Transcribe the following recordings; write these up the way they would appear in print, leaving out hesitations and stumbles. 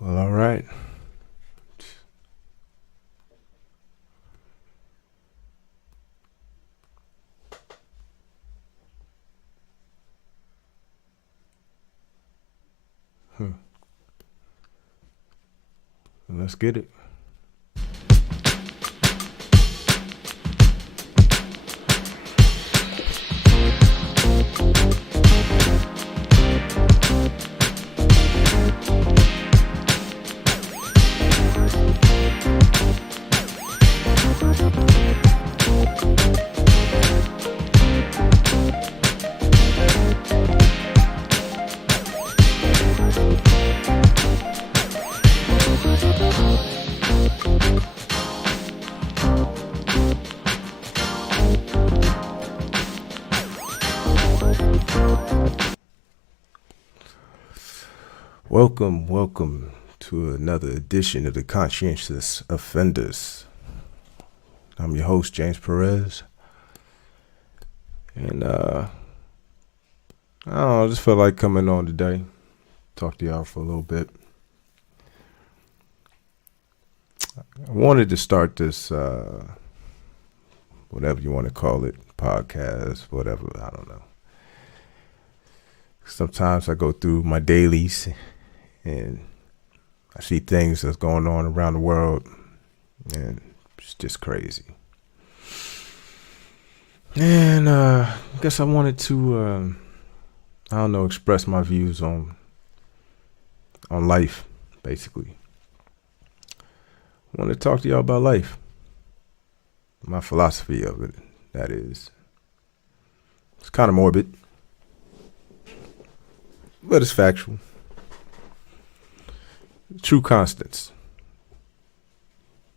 Well, all right. Let's get it. Welcome to another edition of the Conscientious Offenders. I'm your host, James Perez. And I don't know, I just felt like coming on today, talk to y'all for a little bit. I wanted to start this, whatever you want to call it, podcast, whatever, I don't know. Sometimes I go through my dailies and I see things that's going on around the world, and it's just crazy. And I guess I wanted to, express my views on life, basically. I want to talk to y'all about life, my philosophy of it, that is. It's kind of morbid, but it's factual. True constants.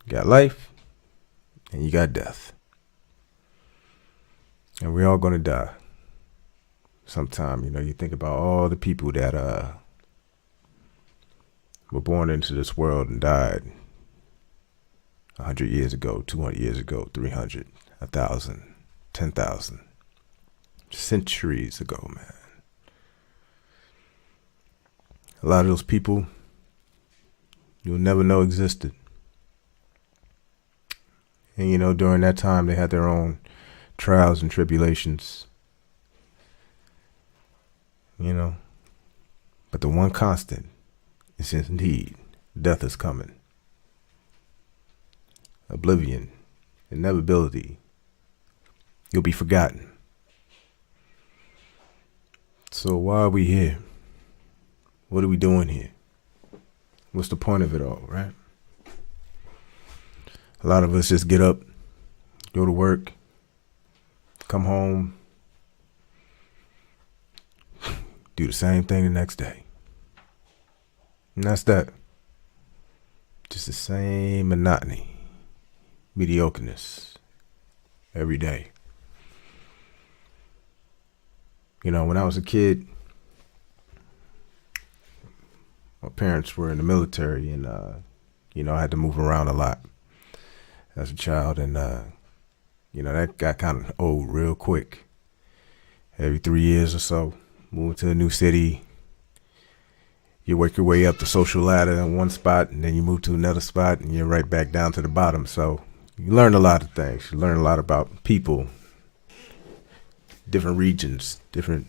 You got life and you got death. And we're all going to die. Sometime, you think about all the people that were born into this world and died 100 years ago, 200 years ago, 300, 1,000, 10,000. Centuries ago, man. A lot of those people you'll never know existed. And during that time they had their own trials and tribulations. But the one constant is indeed death is coming. Oblivion, inevitability. You'll be forgotten. So why are we here? What are we doing here? What's the point of it all, right? A lot of us just get up, go to work, come home, do the same thing the next day. And that's that. Just the same monotony, mediocreness every day. When I was a kid, my parents were in the military, and I had to move around a lot as a child, and that got kind of old real quick. Every 3 years or so, moving to a new city, you work your way up the social ladder in one spot, and then you move to another spot, and you're right back down to the bottom. So you learn a lot of things. You learn a lot about people, different regions, different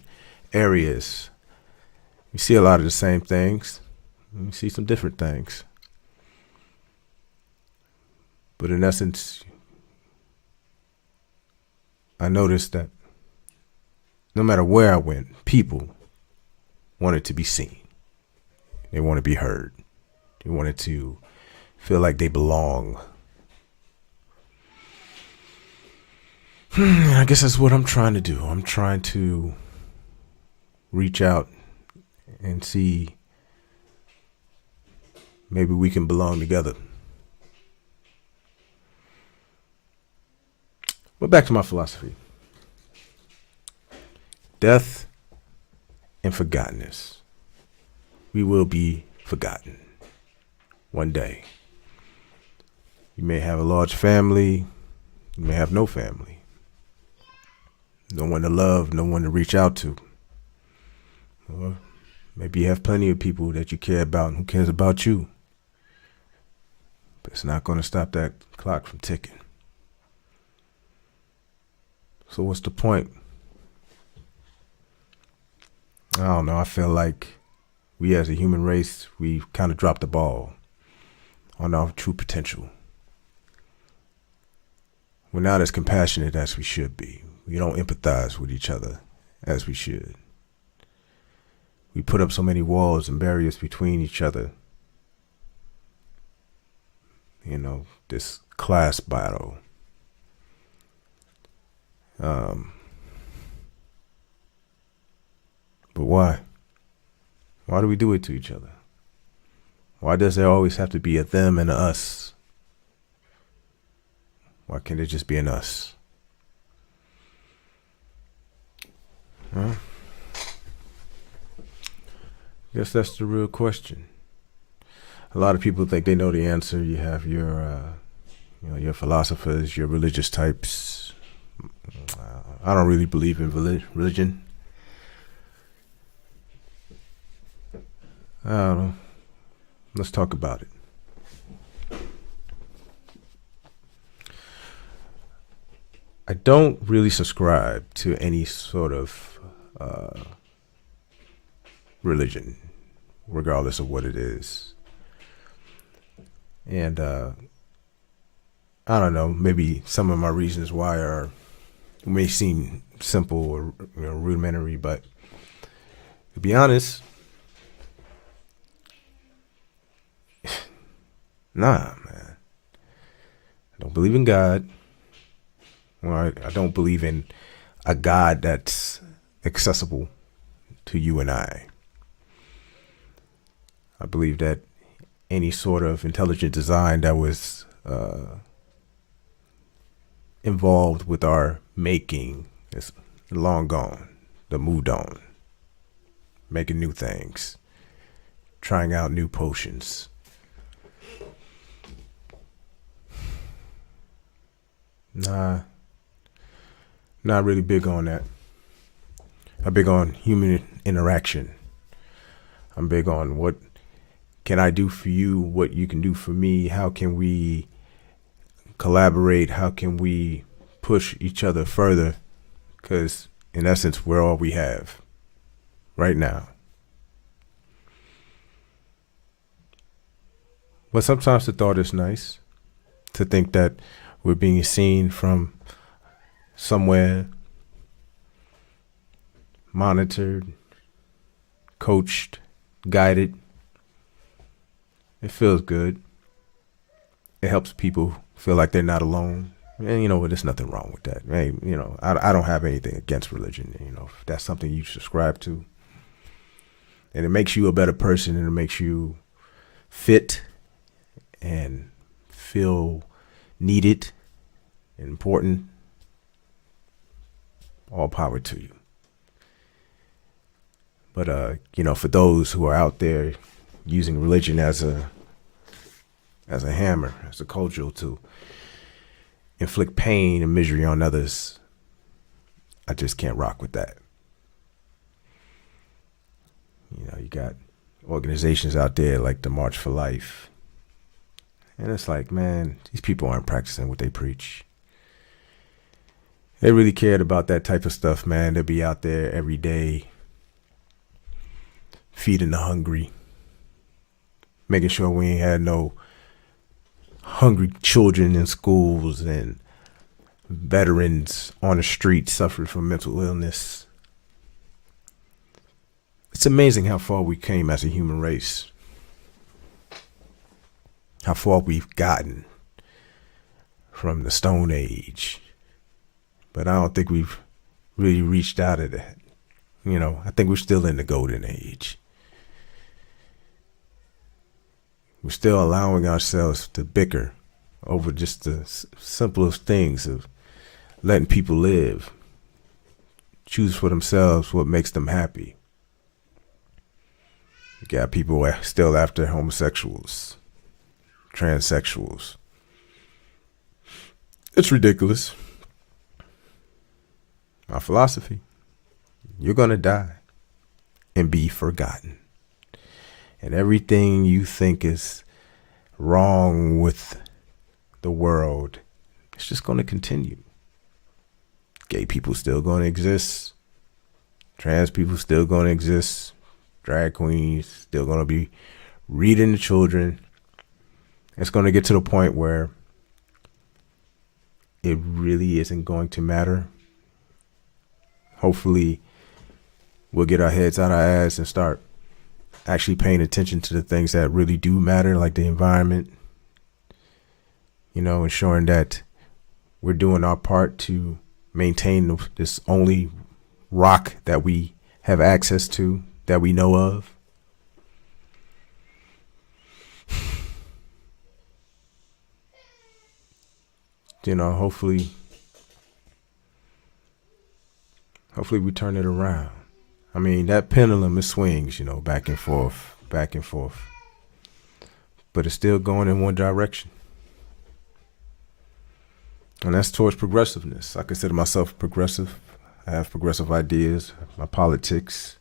areas. You see a lot of the same things. You see some different things. But in essence, I noticed that no matter where I went, people wanted to be seen. They wanted to be heard. They wanted to feel like they belong. I guess that's what I'm trying to do. I'm trying to reach out and see maybe we can belong together. But back to my philosophy. Death and forgottenness. We will be forgotten one day. You may have a large family. You may have no family. No one to love, no one to reach out to. Or Maybe you have plenty of people that you care about and who cares about you. But it's not going to stop that clock from ticking. So what's the point? I don't know. I feel like we as a human race, we've kind of dropped the ball on our true potential. We're not as compassionate as we should be. We don't empathize with each other as we should. We put up so many walls and barriers between each other. You know, this class battle. But why? Why do we do it to each other? Why does there always have to be a them and a us? Why can't it just be an us? Well, I guess that's the real question. A lot of people think they know the answer. You have your philosophers, your religious types. I don't really believe in religion. I don't know. Let's talk about it. I don't really subscribe to any sort of religion, regardless of what it is. And I don't know, maybe some of my reasons why may seem simple or rudimentary, but to be honest, nah, man. I don't believe in God. Well, I don't believe in a God that's accessible to you and I. I believe that any sort of intelligent design that was involved with our making is long gone. They moved on, making new things, trying out new potions. Nah, not really big on that. I'm big on human interaction. I'm big on what can I do for you, what you can do for me, how can we collaborate, how can we push each other further, because in essence, we're all we have right now. But sometimes the thought is nice to think that we're being seen from somewhere, monitored, coached, guided. It feels good. It helps people feel like they're not alone. And you know what? There's nothing wrong with that. Hey, I don't have anything against religion. If that's something you subscribe to, and it makes you a better person, and it makes you fit and feel needed and important, all power to you. But for those who are out there using religion as a hammer, as a cudgel to inflict pain and misery on others, I just can't rock with that. You got organizations out there like the March for Life. And it's like, man, these people aren't practicing what they preach. They really cared about that type of stuff, man. They'd be out there every day feeding the hungry, making sure we ain't had no hungry children in schools and veterans on the street suffering from mental illness. It's amazing how far we came as a human race, how far we've gotten from the Stone Age. But I don't think we've really reached out of that. I think we're still in the golden age. We're still allowing ourselves to bicker over just the simplest things of letting people live, choose for themselves what makes them happy. You got people still after homosexuals, transsexuals. It's ridiculous. My philosophy: you're going to die and be forgotten. And everything you think is wrong with the world, it's just going to continue. Gay people still going to exist. Trans people still going to exist. Drag queens still going to be reading to children. It's going to get to the point where it really isn't going to matter. Hopefully, we'll get our heads out our ass and start actually paying attention to the things that really do matter, like the environment. You know, ensuring that we're doing our part to maintain this only rock that we have access to, that we know of. You know, hopefully we turn it around. I mean, that pendulum, it swings, you know, back and forth, back and forth. But it's still going in one direction. And that's towards progressiveness. I consider myself progressive. I have progressive ideas. My politics,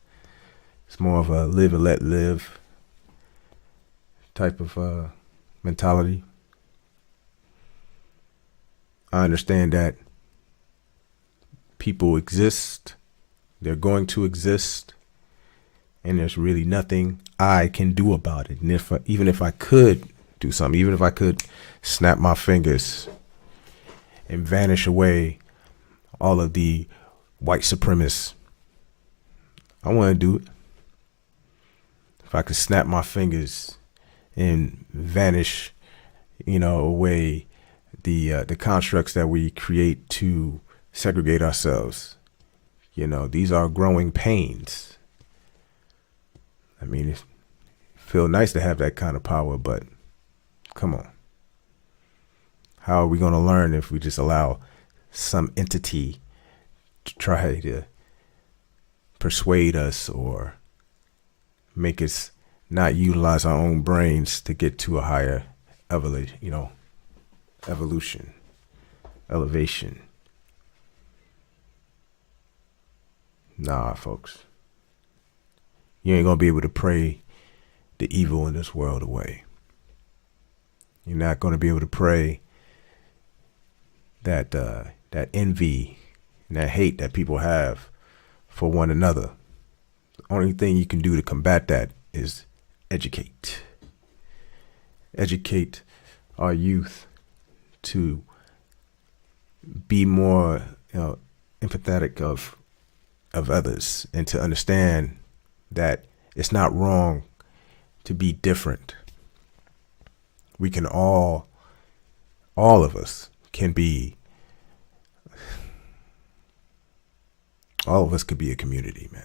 it's more of a live and let live type of mentality. I understand that people exist, they're going to exist, and there's really nothing I can do about it. And even if I could do something, even if I could snap my fingers and vanish away all of the white supremacists, I want to do it. If I could snap my fingers and vanish, you know, away the constructs that we create to segregate ourselves. You know, these are growing pains. I mean, it feels nice to have that kind of power, but come on. How are we going to learn if we just allow some entity to try to persuade us or make us not utilize our own brains to get to a higher elevation. Nah, folks. You ain't going to be able to pray the evil in this world away. You're not going to be able to pray that envy and that hate that people have for one another. The only thing you can do to combat that is educate. Educate our youth to be more, empathetic of others, and to understand that it's not wrong to be different. We can all of us can be, all of us could be a community, man.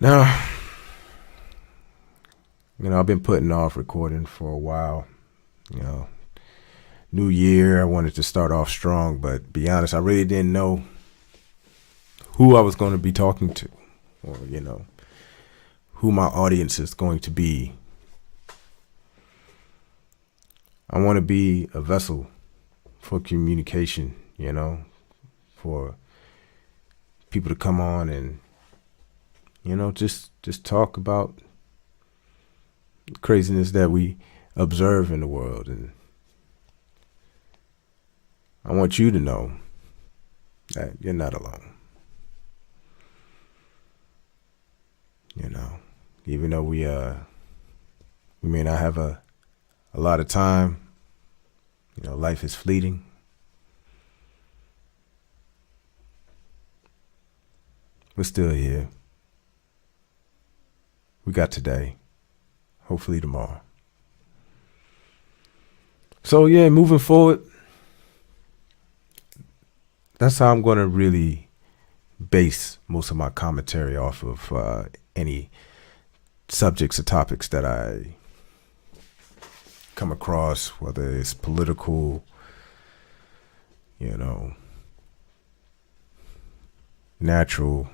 Now, I've been putting off recording for a while. New year, I wanted to start off strong, but be honest, I really didn't know who I was going to be talking to, or, who my audience is going to be. I want to be a vessel for communication, for people to come on and, just talk about craziness that we observe in the world. And I want you to know that you're not alone. Even though we may not have a lot of time, life is fleeting. We're still here. We got today. Hopefully tomorrow. So yeah, moving forward, that's how I'm going to really base most of my commentary off of any subjects or topics that I come across, whether it's political, natural,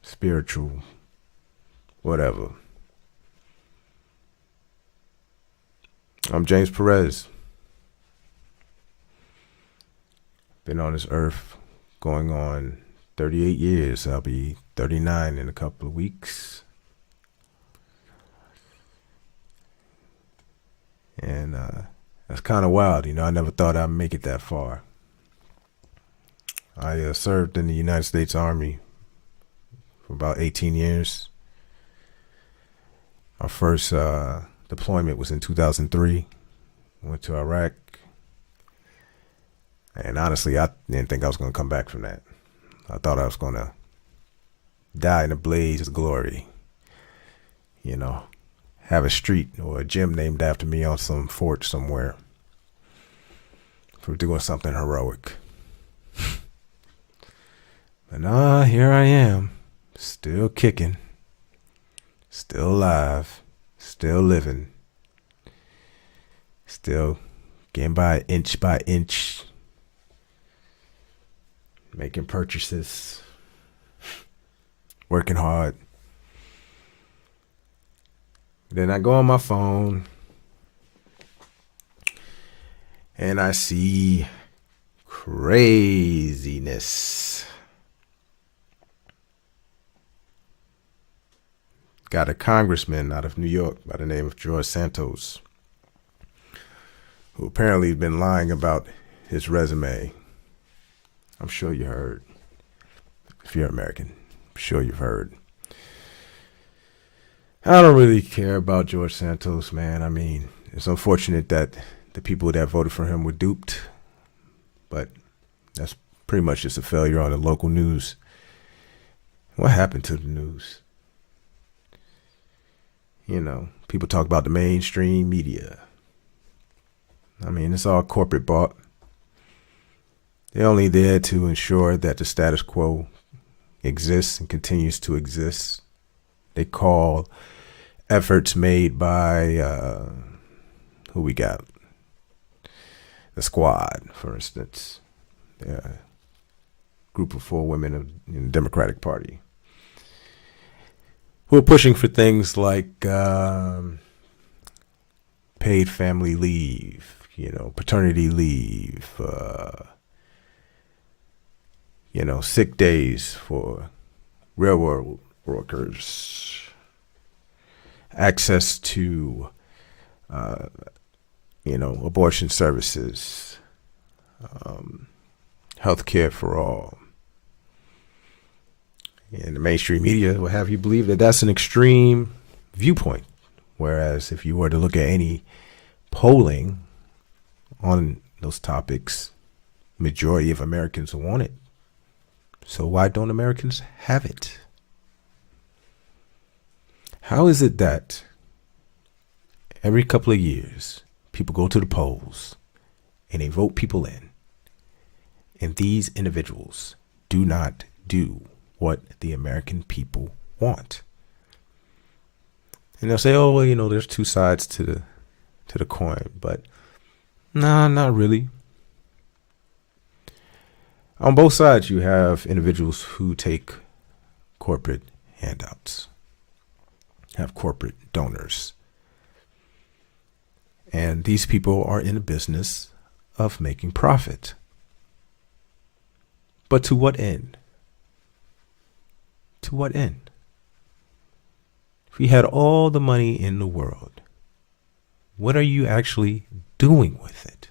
spiritual, whatever. I'm James Perez. Been on this earth going on 38 years. I'll be 39 in a couple of weeks. And that's kind of wild. I never thought I'd make it that far. I served in the United States Army for about 18 years. Our first deployment was in 2003. Went to Iraq. And honestly, I didn't think I was going to come back from that. I thought I was going to die in a blaze of glory. Have a street or a gym named after me on some fort somewhere for doing something heroic. But nah, here I am, still kicking, still alive, still living, still getting by inch, making purchases, working hard. Then I go on my phone and I see craziness. Got a congressman out of New York by the name of George Santos, who apparently has been lying about his resume. I'm sure you heard. If you're American, I'm sure you've heard. I don't really care about George Santos, man. I mean, it's unfortunate that the people that voted for him were duped, but that's pretty much just a failure on the local news. What happened to the news? People talk about the mainstream media. I mean, it's all corporate bought. They're only there to ensure that the status quo exists and continues to exist. They call efforts made by, who we got? The Squad, for instance. A group of 4 women in the Democratic Party who are pushing for things like paid family leave, paternity leave, sick days for railroad workers, access to, abortion services, health care for all. And the mainstream media will have you believe that that's an extreme viewpoint. Whereas if you were to look at any polling on those topics, majority of Americans want it. So why don't Americans have it? How is it that every couple of years, people go to the polls and they vote people in, and these individuals do not do what the American people want? And they'll say, oh, well, there's 2 sides to the coin, but nah, not really. On both sides, you have individuals who take corporate handouts, have corporate donors. And these people are in the business of making profit. But to what end? To what end? If we had all the money in the world, what are you actually doing with it?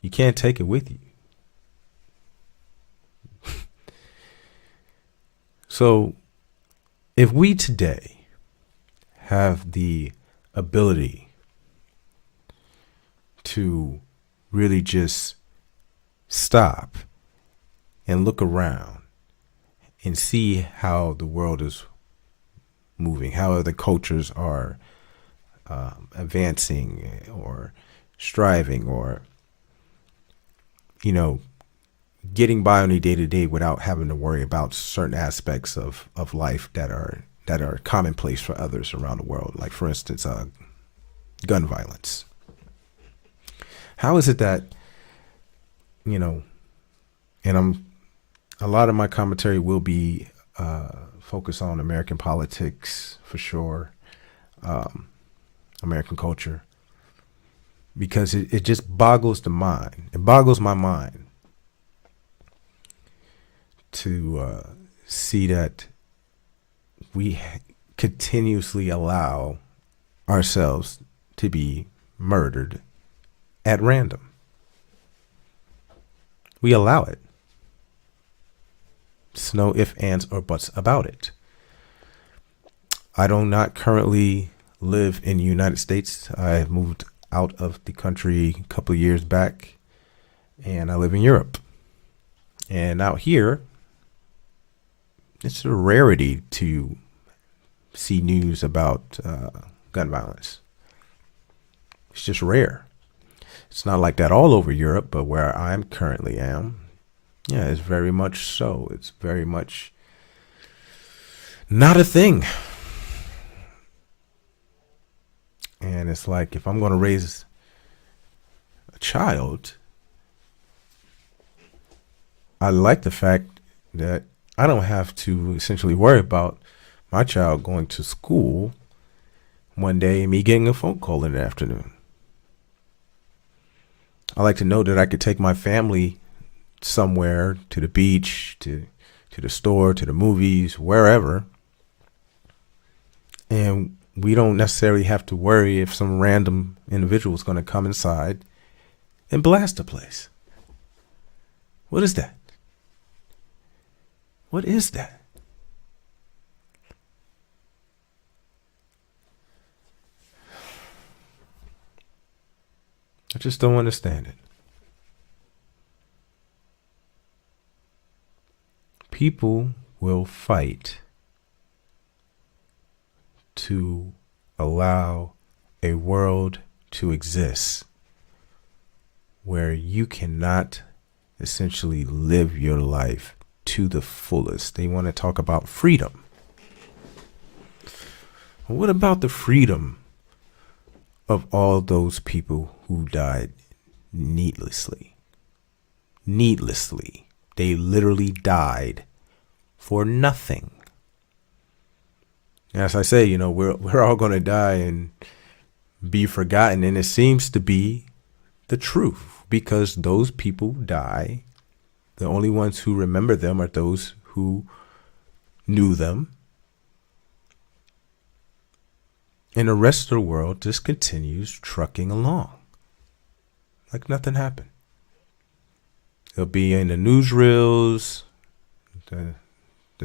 You can't take it with you. So, if we today have the ability to really just stop and look around and see how the world is moving, how other cultures are advancing or striving, or getting by on a day-to-day without having to worry about certain aspects of life that are commonplace for others around the world, like, for instance, gun violence. How is it that, and a lot of my commentary will be focused on American politics, for sure, American culture, because it just boggles the mind. It boggles my mind to see that we continuously allow ourselves to be murdered at random. We allow it. There's no ifs, ands, or buts about it. I do not currently live in the United States. I moved out of the country a couple of years back, and I live in Europe. And out here, it's a rarity to see news about gun violence. It's just rare. It's not like that all over Europe, but where I'm currently am, yeah, it's very much so. It's very much not a thing. And it's like, if I'm going to raise a child, I like the fact that I don't have to essentially worry about my child going to school one day and me getting a phone call in the afternoon. I like to know that I could take my family somewhere, to the beach, to the store, to the movies, wherever, and we don't necessarily have to worry if some random individual is going to come inside and blast the place. What is that? What is that? I just don't understand it. People will fight to allow a world to exist where you cannot essentially live your life to the fullest. They want to talk about freedom. What about the freedom of all those people who died needlessly? Needlessly. They literally died for nothing. As I say, we're all going to die and be forgotten. And it seems to be the truth, because those people die. The only ones who remember them are those who knew them. And the rest of the world just continues trucking along like nothing happened. They'll be in the newsreels, the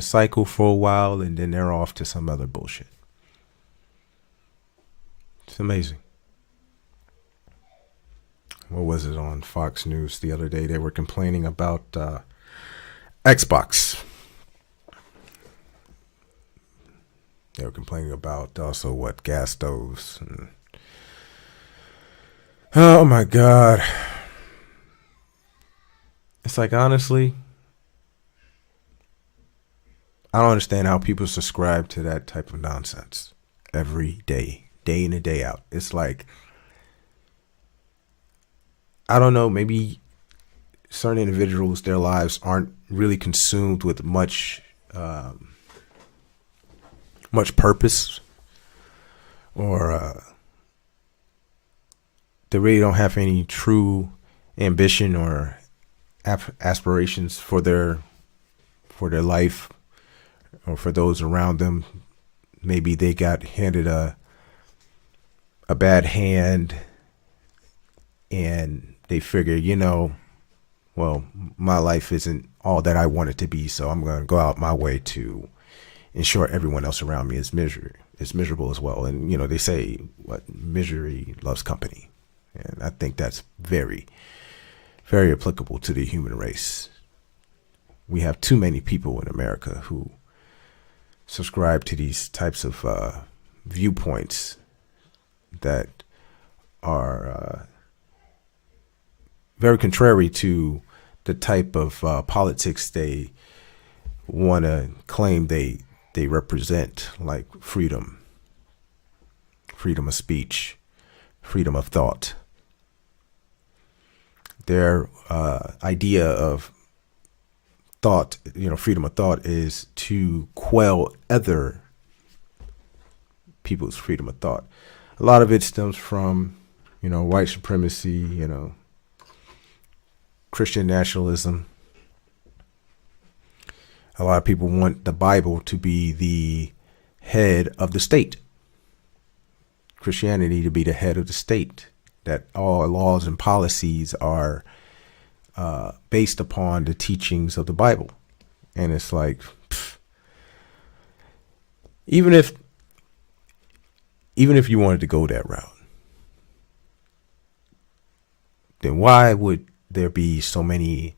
cycle for a while, and then they're off to some other bullshit. It's amazing. What was it on Fox News the other day? They were complaining about Xbox. They were complaining about also gas stoves. Oh my God. It's like, honestly, I don't understand how people subscribe to that type of nonsense every day, day in and day out. It's like, I don't know, maybe certain individuals, their lives aren't really consumed with much purpose, or they really don't have any true ambition or aspirations for their life or for those around them. Maybe they got handed a bad hand and they figure, well, my life isn't all that I want it to be, so I'm going to go out my way to ensure everyone else around me is miserable as well. And, they say misery loves company. And I think that's very, very applicable to the human race. We have too many people in America who subscribe to these types of viewpoints that are very contrary to the type of politics they want to claim they represent, like freedom of speech, freedom of thought. Their idea of thought, freedom of thought, is to quell other people's freedom of thought. A lot of it stems from, white supremacy, Christian nationalism. A lot of people want the Bible to be the head of the state, Christianity to be the head of the state, that all laws and policies are based upon the teachings of the Bible. And it's like, even if you wanted to go that route, then why would there be so many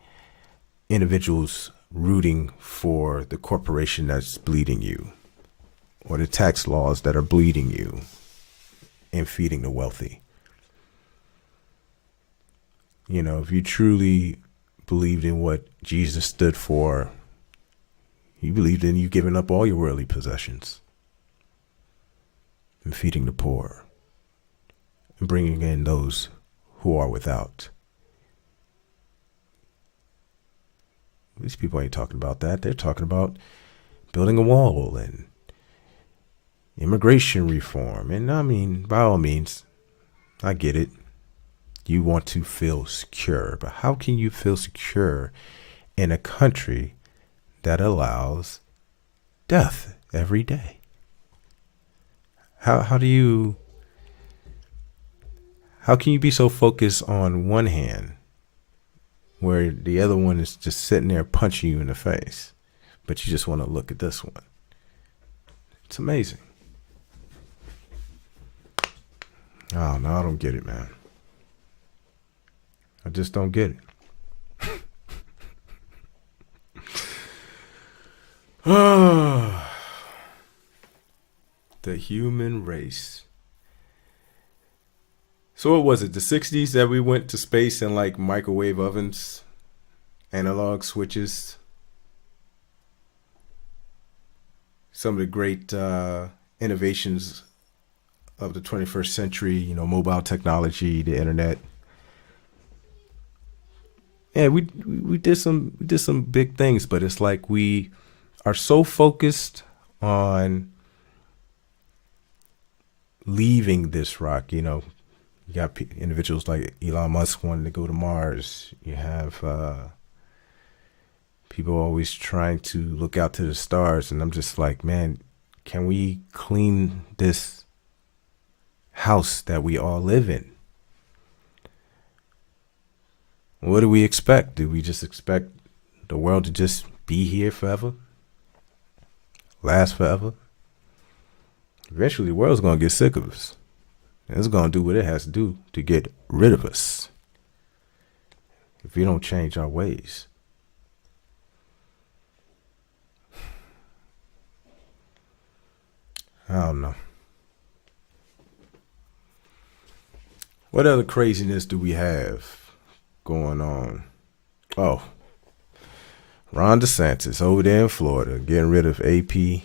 individuals rooting for the corporation that's bleeding you, or the tax laws that are bleeding you and feeding the wealthy? You know, if you truly believed in what Jesus stood for, you believed in you giving up all your worldly possessions and feeding the poor and bringing in those who are without. These people ain't talking about that. They're talking about building a wall and immigration reform. And I mean, by all means, I get it. You want to feel secure, but how can you feel secure in a country that allows death every day? How can you be so focused on one hand where the other one is just sitting there punching you in the face, but you just want to look at this one? It's amazing. Oh no, I don't get it, man. I just don't get it. The human race. So what was it, the 60s that we went to space in like microwave ovens, analog switches? Some of the great innovations of the 21st century, you know, mobile technology, the internet. Yeah, we did some big things, but it's like we are so focused on leaving this rock. You know, you got individuals like Elon Musk wanting to go to Mars. You have people always trying to look out to the stars, and I'm just like, man, can we clean this house that we all live in? What do we expect? Do we just expect the world to just be here forever? Last forever? Eventually, the world's going to get sick of us. And it's going to do what it has to do to get rid of us if we don't change our ways. I don't know. What other craziness do we have going on? Oh, Ron DeSantis over there in Florida getting rid of AP,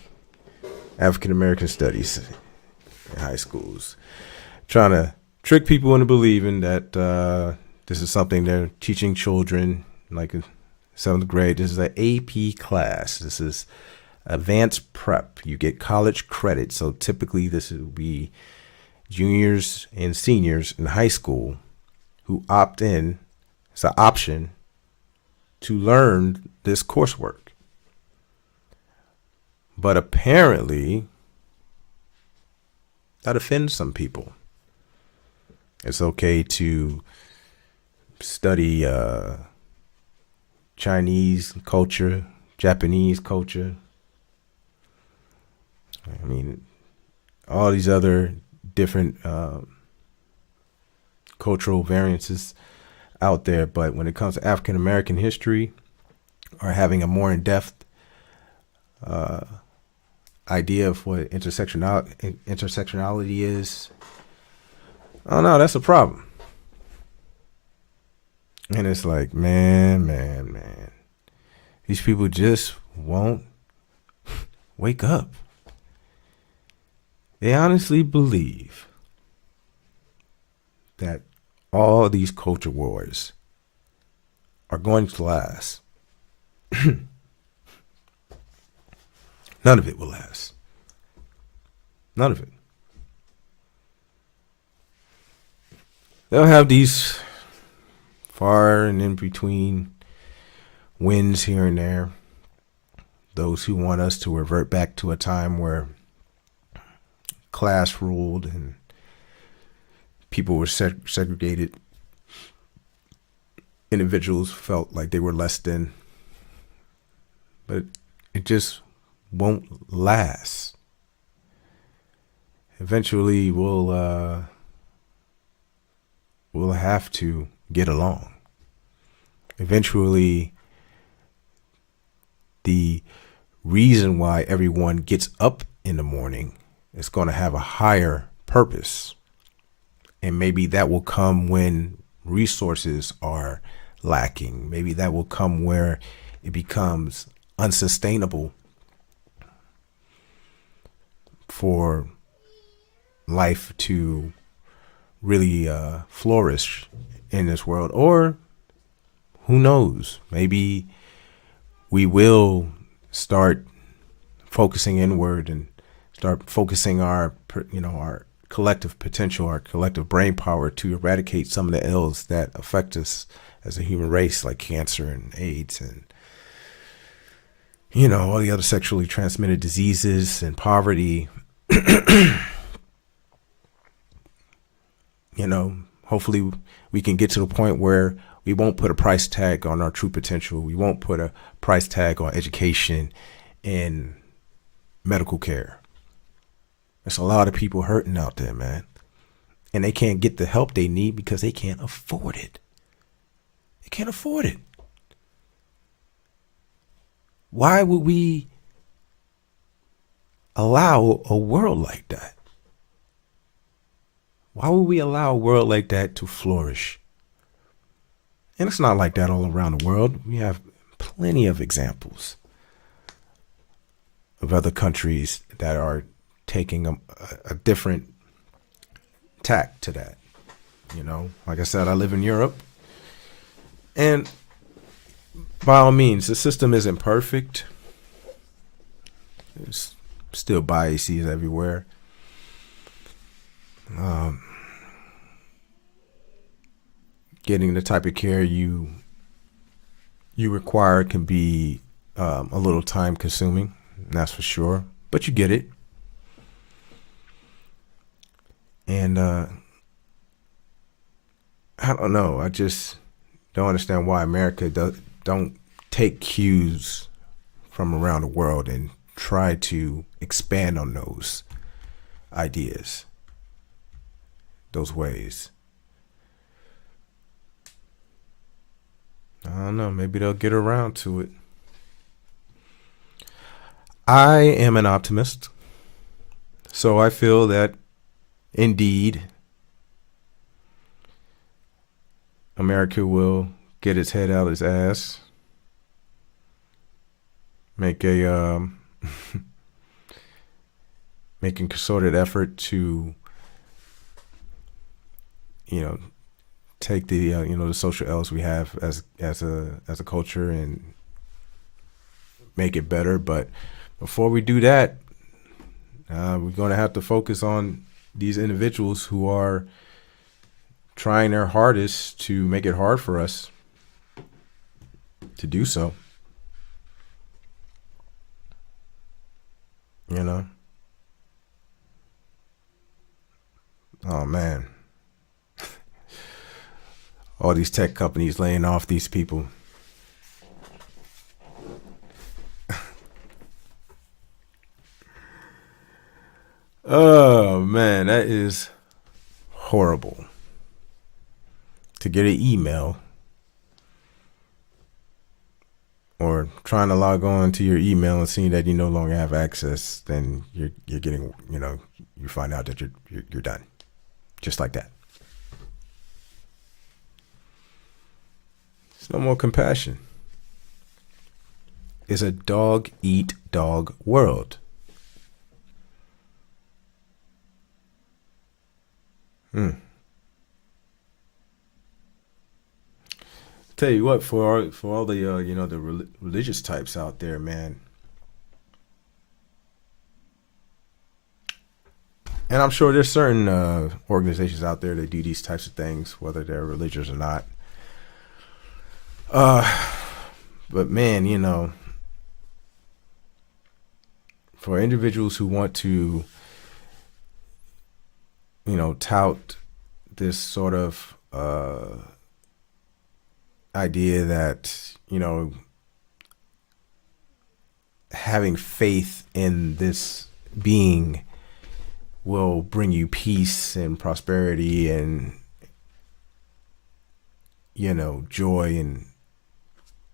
African American Studies, in high schools, trying to trick people into believing that this is something they're teaching children, like in 7th grade. This is an AP class. This is advanced prep. You get college credit. So typically this would be juniors and seniors in high school who opt in. It's an option to learn this coursework. But apparently that offends some people. It's okay to study Chinese culture, Japanese culture. I mean, all these other different cultural variances out there. But when it comes to African American history, or having a more in-depth idea of what intersectionality is, oh no, that's a problem. And it's like, man, these people just won't wake up. They honestly believe that all these culture wars are going to last. None of it will last. None of it. They'll have these far and in between wins here and there, those who want us to revert back to a time where class ruled and people were segregated. Individuals felt like they were less than, but it just won't last. Eventually, we'll have to get along. Eventually, the reason why everyone gets up in the morning is going to have a higher purpose. And maybe that will come when resources are lacking. Maybe that will come where it becomes unsustainable for life to really flourish in this world. Or who knows, maybe we will start focusing inward and start focusing our collective potential, our collective brain power to eradicate some of the ills that affect us as a human race, like cancer and AIDS and, all the other sexually transmitted diseases and poverty. Hopefully we can get to the point where we won't put a price tag on our true potential. We won't put a price tag on education and medical care. There's a lot of people hurting out there, man. And they can't get the help they need because they can't afford it. They can't afford it. Why would we allow a world like that? Why would we allow a world like that to flourish? And it's not like that all around the world. We have plenty of examples of other countries that are taking a different tack to that. Like I said, I live in Europe. And by all means, the system isn't perfect. There's still biases everywhere. Getting the type of care you require can be a little time consuming, that's for sure. But you get it. And I don't know. I just don't understand why America don't take cues from around the world and try to expand on those ideas, those ways. I don't know. Maybe they'll get around to it. I am an optimist. So I feel that indeed America will get its head out its ass, make a making concerted effort to take the the social ills we have as a culture and make it better. But before we do that, we're going to have to focus on these individuals who are trying their hardest to make it hard for us to do so. Oh man. All these tech companies laying off these people. Oh man, that is horrible. To get an email or trying to log on to your email and seeing that you no longer have access, then you're getting, you find out that you're done. Just like that. There's no more compassion. It's a dog eat dog world. Tell you what, for all the the religious types out there, man. And I'm sure there's certain organizations out there that do these types of things, whether they're religious or not. But man, for individuals who want to, tout this sort of idea that, having faith in this being will bring you peace and prosperity and, joy and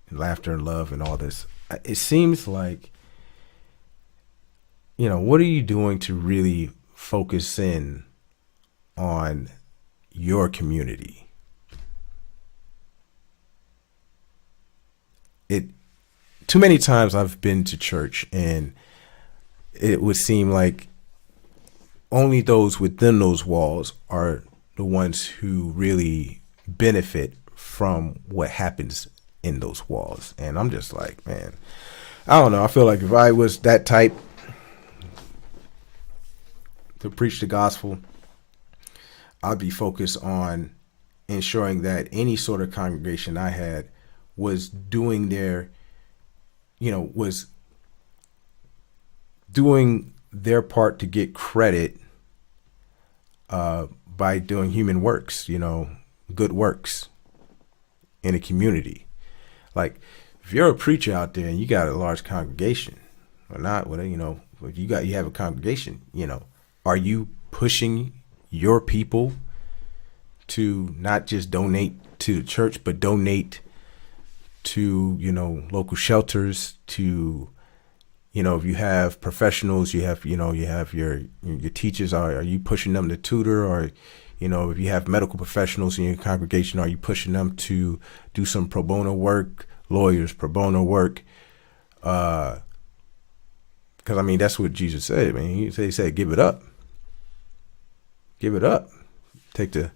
laughter and love and all this. It seems like, what are you doing to really focus in on your community? Too many times I've been to church and it would seem like only those within those walls are the ones who really benefit from what happens in those walls. And I'm just like, man, I don't know. I feel like if I was that type to preach the gospel, I'd be focused on ensuring that any sort of congregation I had was doing was doing their part to get credit by doing human works, good works in a community. Like, if you're a preacher out there and you got a large congregation, or not, if you have a congregation, are you pushing your people to not just donate to the church, but donate to, local shelters, to, if you have professionals, you have your teachers, are you pushing them to tutor? Or, if you have medical professionals in your congregation, are you pushing them to do some pro bono work, lawyers, pro bono work? Because, that's what Jesus said. He said, give it up. Give it up. Take the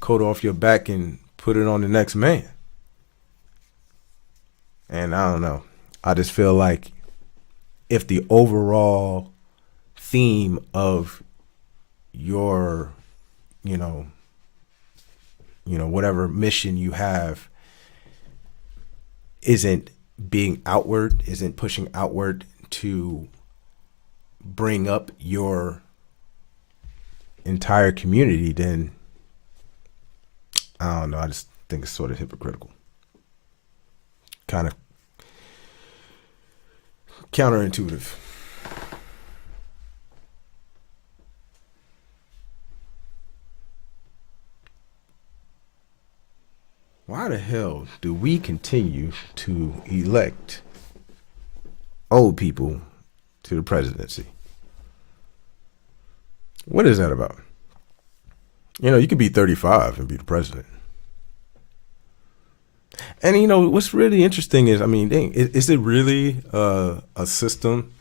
coat off your back and put it on the next man. And I don't know. I just feel like if the overall theme of your, whatever mission you have isn't being outward, isn't pushing outward to bring up your entire community, then I don't know. I just think it's sort of hypocritical. Kind of counterintuitive. Why the hell do we continue to elect old people to the presidency? What is that about? You could be 35 and be the president. And what's really interesting is, is it really a system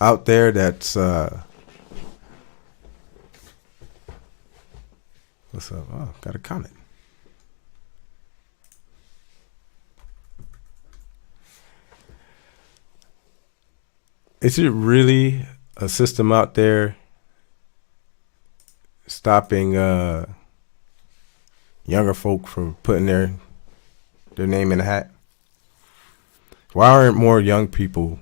out there that's what's up? Oh, got a comment. Is it really a system out there stopping younger folk from putting their name in a hat? Why aren't more young people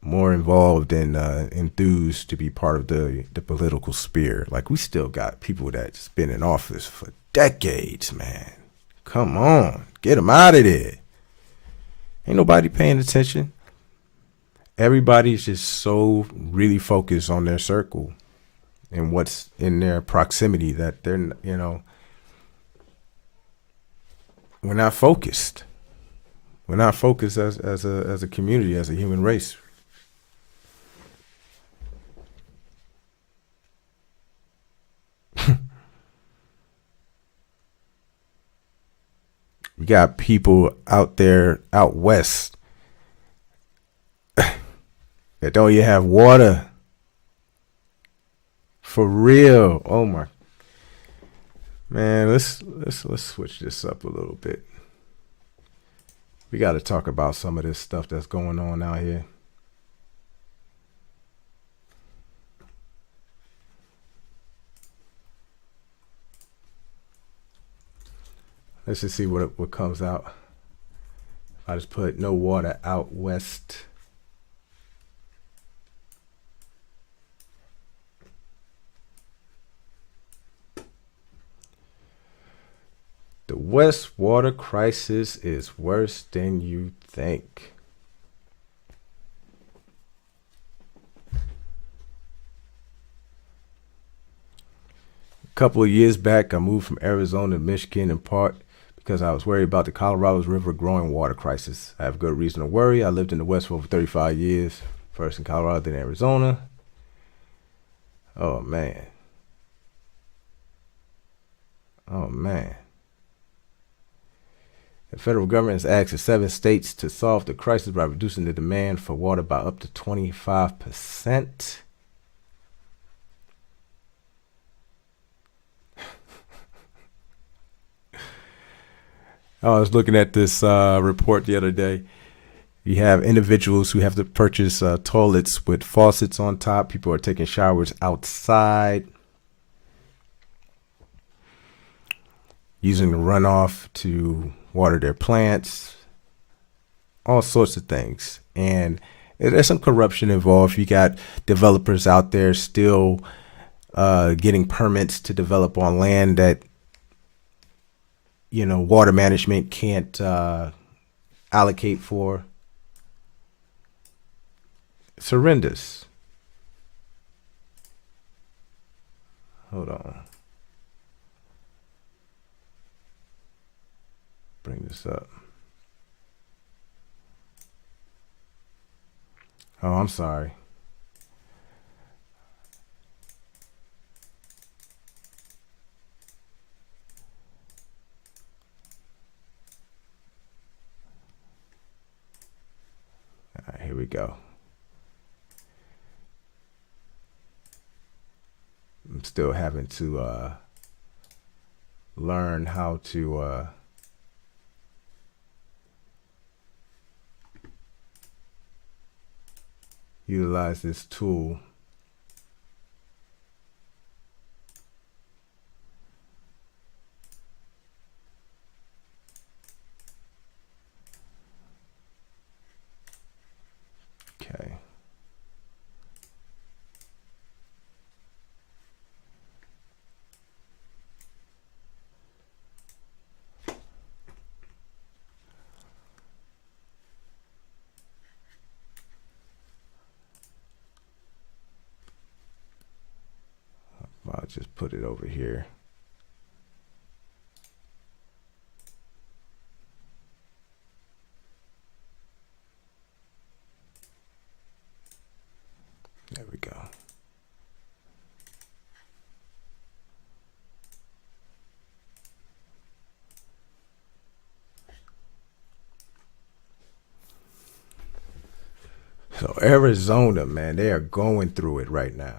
more involved and enthused to be part of the political sphere? Like, we still got people that's been in office for decades, man. Come on, get them out of there. Ain't nobody paying attention. Everybody's just so really focused on their circle and what's in their proximity that they're, we're not focused. We're not focused as a community, as a human race. We got people out there, out west, that don't even have water. For real. Oh my. Man, let's switch this up a little bit. We got to talk about some of this stuff that's going on out here. Let's just see what comes out. I just put no water out west. The West water crisis is worse than you think. A couple of years back, I moved from Arizona to Michigan in part because I was worried about the Colorado River growing water crisis. I have good reason to worry. I lived in the West for over 35 years, first in Colorado, then Arizona. Oh, man. Oh, man. The federal government has asked the 7 states to solve the crisis by reducing the demand for water by up to 25%. I was looking at this report the other day. You have individuals who have to purchase toilets with faucets on top. People are taking showers outside, using the runoff to water their plants, all sorts of things. And there's some corruption involved. You got developers out there still getting permits to develop on land that, water management can't allocate for. It's horrendous. Hold on. Bring this up. Oh, I'm sorry. All right, here we go. I'm still having to learn how to utilize this tool. Okay. I'll just put it over here. There we go. So Arizona, man, they are going through it right now.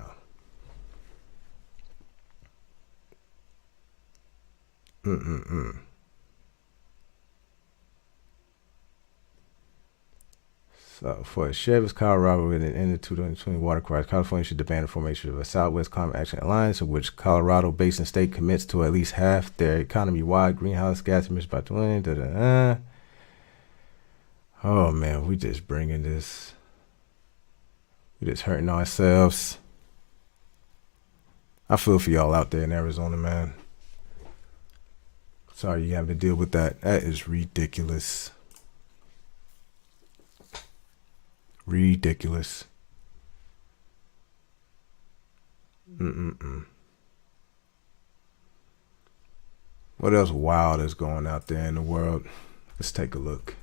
So for a Chevis, Colorado, with an end of 2020 water crisis, California should demand the formation of a Southwest Climate Action Alliance, in which Colorado Basin State commits to at least half their economy-wide greenhouse gas emissions by 2020. Oh man, we just bringing this. We just hurting ourselves. I feel for y'all out there in Arizona, man. Sorry you have to deal with that. That is ridiculous. Ridiculous. What else wild is going out there in the world? Let's take a look.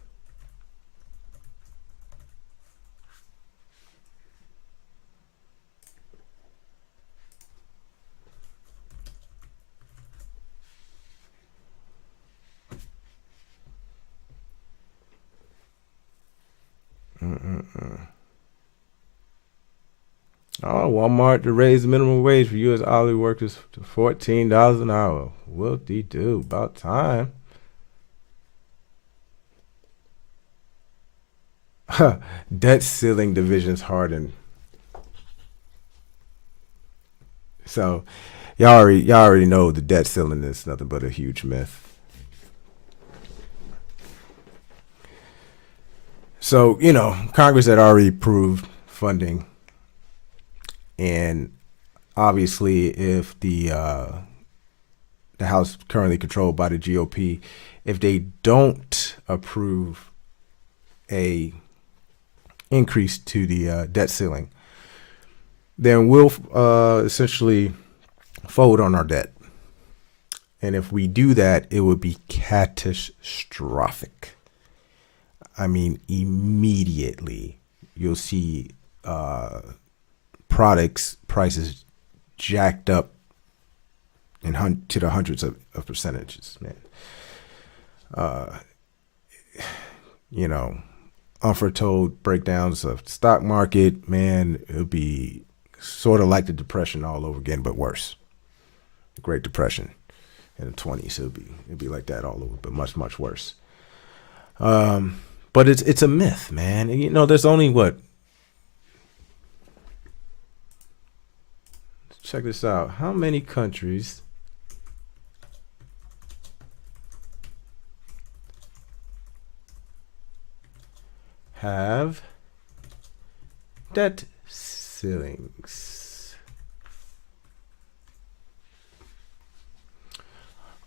Oh, Walmart to raise the minimum wage for U.S. hourly workers to $14 an hour. Whoop-de-doo. About time. Debt ceiling divisions hardened. So, y'all already know the debt ceiling is nothing but a huge myth. So, Congress had already approved funding. And obviously, if the the House currently controlled by the GOP, if they don't approve a increase to the debt ceiling, then we'll essentially fold on our debt. And if we do that, it would be catastrophic. I mean, immediately you'll see products prices jacked up to the hundreds of percentages, man. Unforetold breakdowns of the stock market, man, it would be sort of like the Depression all over again, but worse. The Great Depression in the 20s, it'd be like that all over, but much, much worse. But it's a myth, man. There's only what? Check this out. How many countries have debt ceilings?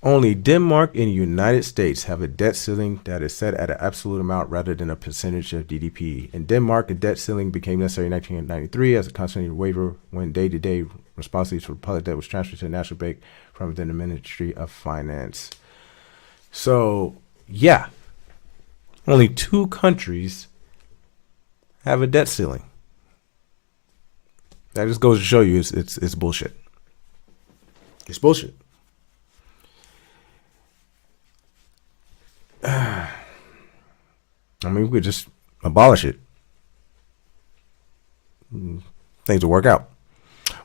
Only Denmark and the United States have a debt ceiling that is set at an absolute amount rather than a percentage of GDP. In Denmark, a debt ceiling became necessary in 1993 as a constitutional waiver when day-to-day responsibilities for public debt was transferred to the National Bank from within the Ministry of Finance. So, yeah, only 2 countries have a debt ceiling. That just goes to show you it's bullshit. It's bullshit. I mean, we could just abolish it. Things will work out.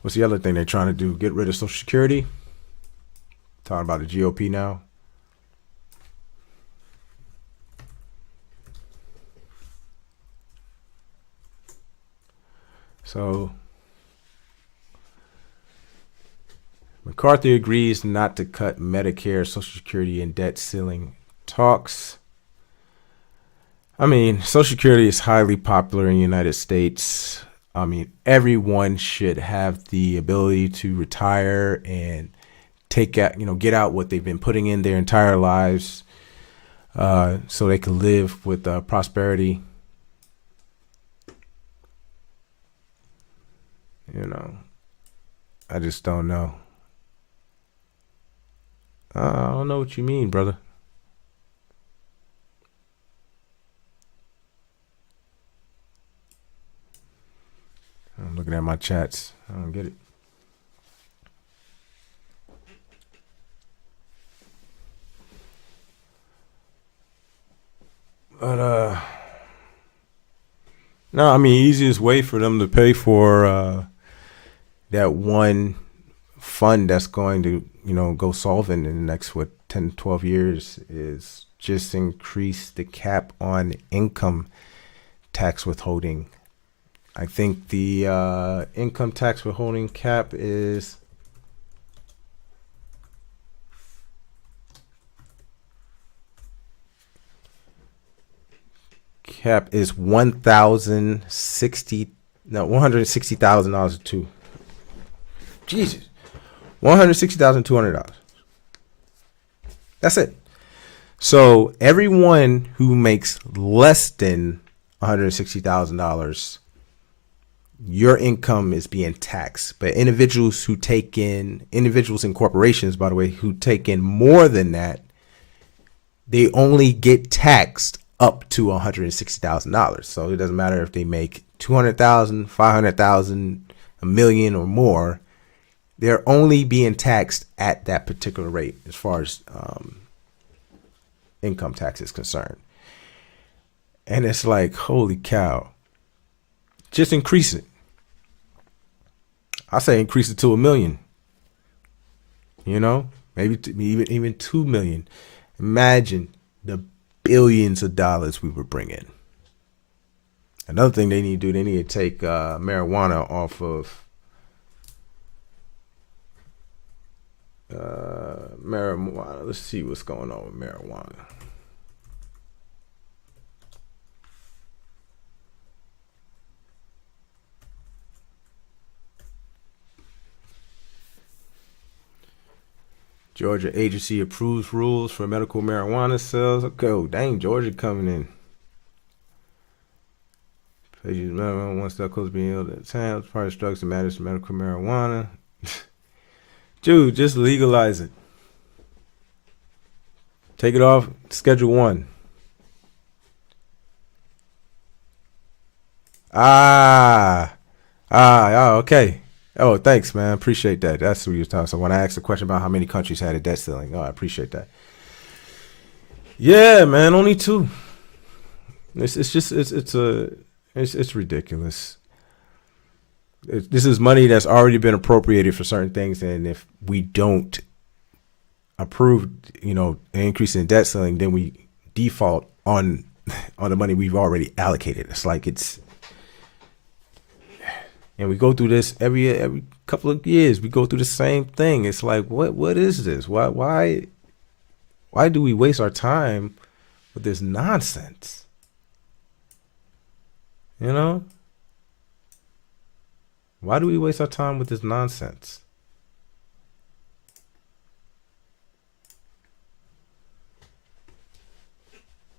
What's the other thing they're trying to do? Get rid of Social Security? Talking about the GOP now. So McCarthy agrees not to cut Medicare, Social Security, and debt ceiling talks. I mean, Social Security is highly popular in the United States. I mean, everyone should have the ability to retire and take out, get out what they've been putting in their entire lives, so they can live with prosperity. I just don't know. I don't know what you mean, brother. I'm looking at my chats. I don't get it. But no, I mean, easiest way for them to pay for that one fund that's going to, go solvent in the next 10, 12 years is just increase the cap on income tax withholding. I think the income tax withholding cap is $160,000 too. Jesus, $160,200. That's it. So everyone who makes less than $160,000, your income is being taxed. But individuals and corporations, by the way, who take in more than that, they only get taxed up to $160,000. So it doesn't matter if they make $200,000, $500,000, $1 million or more. They're only being taxed at that particular rate as far as income tax is concerned. And it's like, holy cow. Just increase it. I say increase it to $1 million. Maybe even 2 million. Imagine the billions of dollars we would bring in. Another thing they need to do, they need to take marijuana off of marijuana. Let's see what's going on with marijuana. Georgia agency approves rules for medical marijuana sales. Okay, oh, dang, Georgia coming in. One step close being able to time. Part of drugs that matters to medical marijuana. Dude, just legalize it. Take it off Schedule 1. Okay. Oh, thanks, man. Appreciate that. That's what you were talking. So when I asked the question about how many countries had a debt ceiling, I appreciate that. Yeah, man, only 2. It's ridiculous. This is money that's already been appropriated for certain things, and if we don't approve, an increase in debt ceiling, then we default on the money we've already allocated. It's like and we go through this every couple of years. We go through the same thing. It's like, what is this? Why do we waste our time with this nonsense? Why do we waste our time with this nonsense?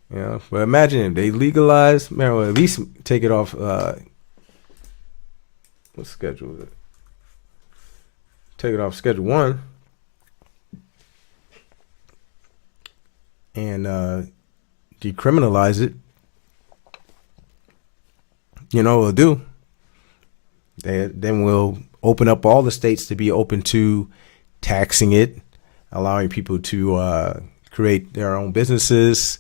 But imagine if they legalize marijuana, at least take it off. What schedule is it? Take it off Schedule 1 and decriminalize it. What we'll do? Then we'll open up all the states to be open to taxing it, allowing people to create their own businesses.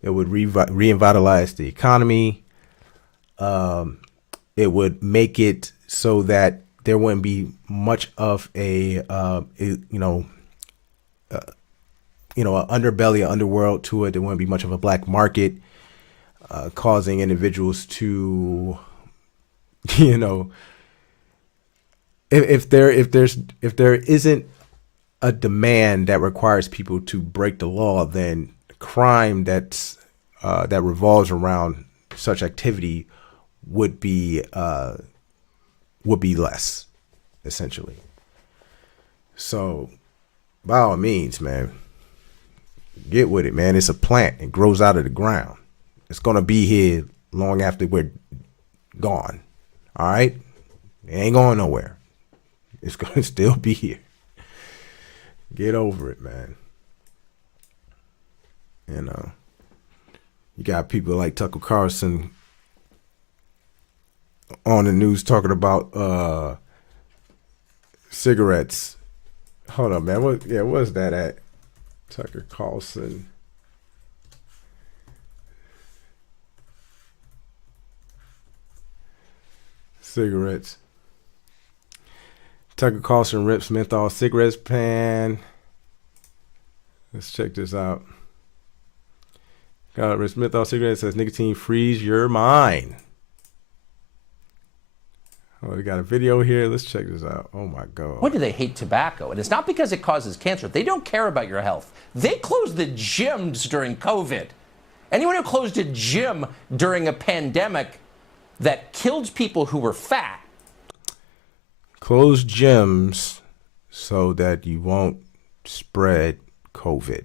It would revitalize the economy. It would make it so that there wouldn't be much of a underbelly, an underworld to it. There wouldn't be much of a black market, causing individuals to, if there isn't a demand that requires people to break the law, then crime that revolves around such activity would be less, essentially. So, by all means, man, get with it, man. It's a plant. It grows out of the ground. It's gonna be here long after we're gone. All right, it ain't going nowhere. It's gonna still be here. Get over it, man. You got people like Tucker Carlson on the news talking about cigarettes. Hold on, man. What's that at? Tucker Carlson. Cigarettes. Tucker Carlson rips menthol cigarettes pan. Let's check this out. Rips menthol cigarettes, says nicotine frees your mind. Oh, we got a video here. Let's check this out. Oh my God. Why do they hate tobacco? And it's not because it causes cancer. They don't care about your health. They closed the gyms during COVID. Anyone who closed a gym during a pandemic that killed people who were fat. Close gyms so that you won't spread COVID.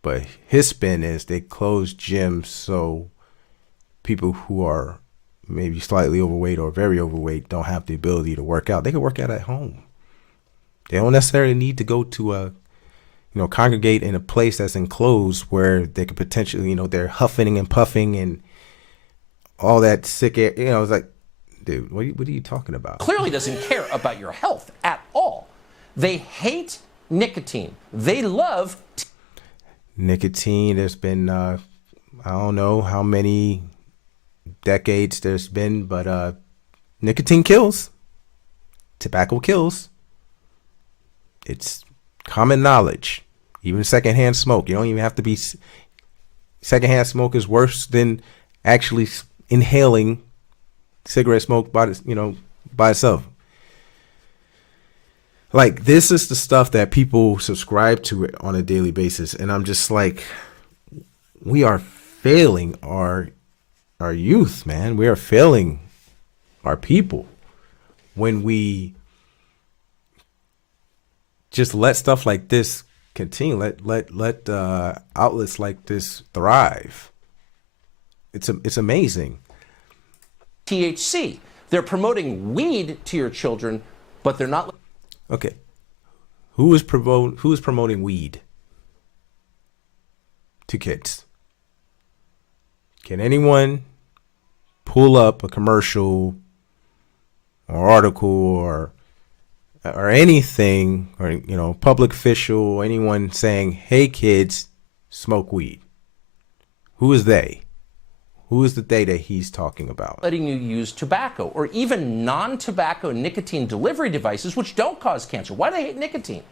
But his spin is they close gyms so people who are maybe slightly overweight or very overweight don't have the ability to work out. They can work out at home. They don't necessarily need to go to congregate in a place that's enclosed where they could potentially, they're huffing and puffing and all that sick air. It's like, dude, what are you talking about? Clearly doesn't care about your health at all. They hate nicotine. They love nicotine. There's been, I don't know how many decades there's been, but nicotine kills. Tobacco kills. It's common knowledge. Even secondhand smoke. You don't even have to be. Secondhand smoke is worse than actually inhaling cigarette smoke by itself. Like, this is the stuff that people subscribe to on a daily basis, and I'm just like, we are failing our youth, man. We are failing our people when we just let stuff like this continue. Let outlets like this thrive. It's amazing. THC. They're promoting weed to your children, but they're not. Okay, who is promoting weed to kids? Can anyone pull up a commercial or article or anything, or public official, anyone saying, "Hey kids, smoke weed"? Who is they? Who is the they that he's talking about? Letting you use tobacco or even non-tobacco nicotine delivery devices, which don't cause cancer. Why do they hate nicotine?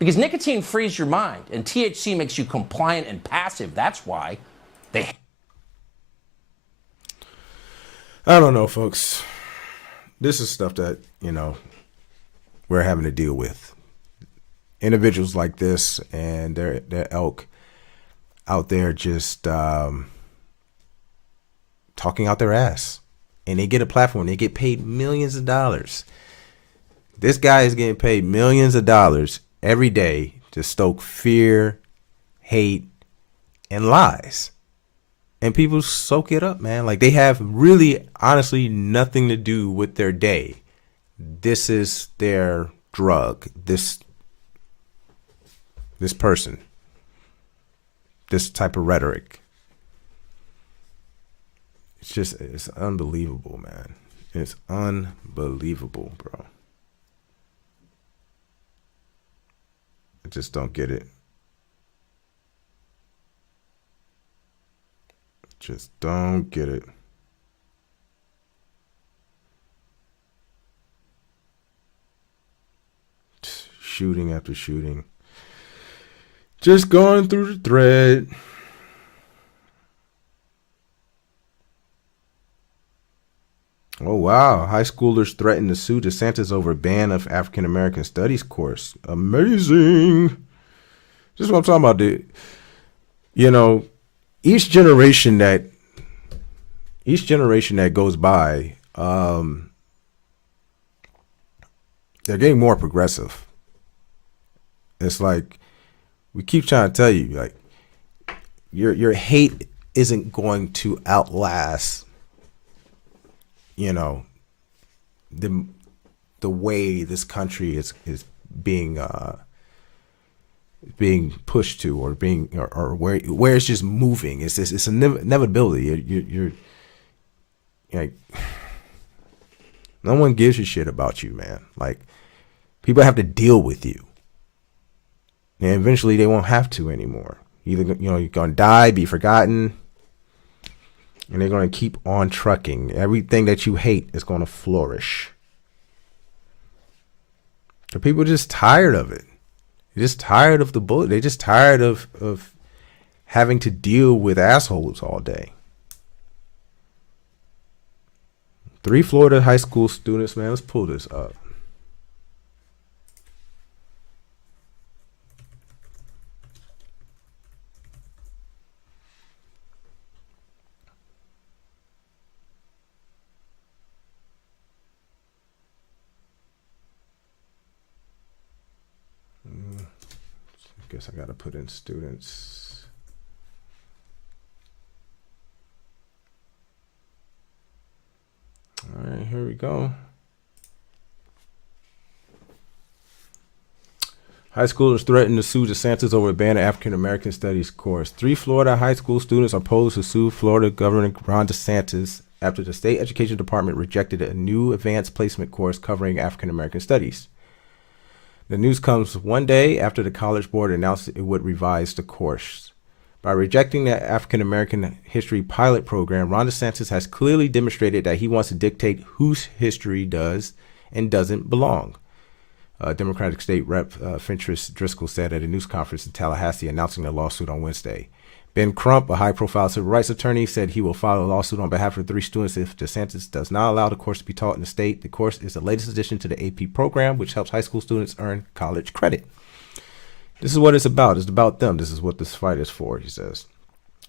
Because nicotine frees your mind, and THC makes you compliant and passive. That's why they. I don't know, folks. This is stuff that, we're having to deal with. Individuals like this and their ilk out there just talking out their ass. And they get a platform. They get paid millions of dollars. This guy is getting paid millions of dollars every day to stoke fear, hate, and lies. And people soak it up, man. Like, they have really, honestly, nothing to do with their day. This is their drug. This person. This type of rhetoric. It's unbelievable, man. It's unbelievable, bro. I just don't get it. Just don't get it. Shooting after shooting. Just going through the thread. Oh, wow. High schoolers threaten to sue DeSantis over ban of African American Studies course. Amazing. This is what I'm talking about, dude. Each generation that goes by, they're getting more progressive. It's like, we keep trying to tell you, like, your hate isn't going to outlast, the way this country is being pushed to, or where it's just moving. It's an inevitability. You're like, no one gives a shit about you, man. Like, people have to deal with you, and eventually they won't have to anymore. Either you're gonna die, be forgotten, and they're gonna keep on trucking. Everything that you hate is gonna flourish. The people are just tired of it. They're just tired of the bullet. They're just tired of having to deal with assholes all day. 3 Florida high school students, man, let's pull this up. Guess I gotta put in students. All right, here we go. High schoolers threaten to sue DeSantis over a ban of African American Studies course. 3 Florida high school students are posed to sue Florida Governor Ron DeSantis after the state education department rejected a new advanced placement course covering African American Studies. The news comes one day after the College Board announced it would revise the course. By rejecting the African American History pilot program, Ron DeSantis has clearly demonstrated that he wants to dictate whose history does and doesn't belong. Democratic State Rep Fentrice Driscoll said at a news conference in Tallahassee announcing the lawsuit on Wednesday. Ben Crump, a high-profile civil rights attorney, said he will file a lawsuit on behalf of 3 students if DeSantis does not allow the course to be taught in the state. The course is the latest addition to the AP program, which helps high school students earn college credit. This is what it's about. It's about them. This is what this fight is for, he says.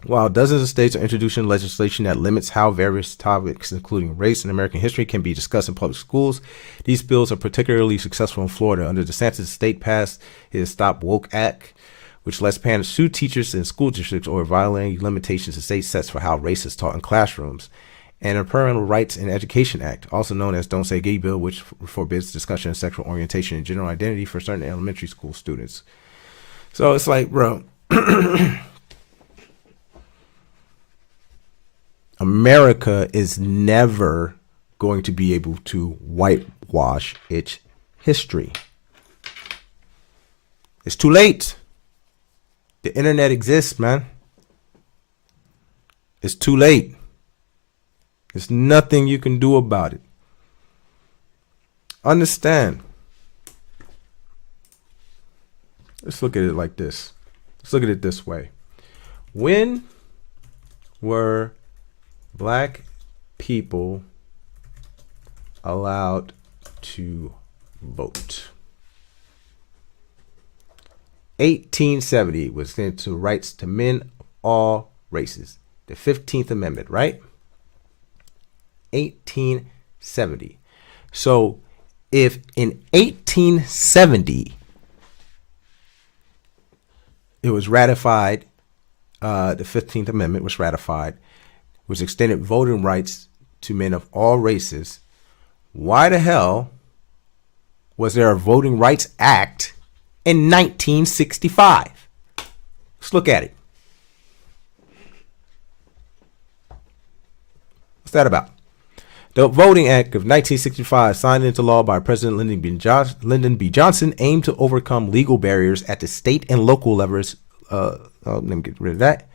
While dozens of states are introducing legislation that limits how various topics, including race and American history, can be discussed in public schools, these bills are particularly successful in Florida. Under DeSantis, the state passed his Stop Woke Act, which lets parents sue teachers in school districts over violating limitations the state sets for how race is taught in classrooms, and a Parental Rights and Education Act, also known as Don't Say Gay Bill, which forbids discussion of sexual orientation and gender identity for certain elementary school students. So it's like, bro, America is never going to be able to whitewash its history. It's too late. The internet exists, man. It's too late. There's nothing you can do about it. Understand. Let's look at it like this. Let's look at it this way. When were black people allowed to vote? 1870 was sent to rights to men of all races. The 15th Amendment, right? 1870. So if in 1870 it was ratified, the 15th Amendment was ratified, which extended voting rights to men of all races, why the hell was there a Voting Rights Act in 1965? Let's look at it. What's that about? The Voting Act of 1965, signed into law by President Lyndon B. Johnson, aimed to overcome legal barriers at the state and local levels. Let me get rid of that.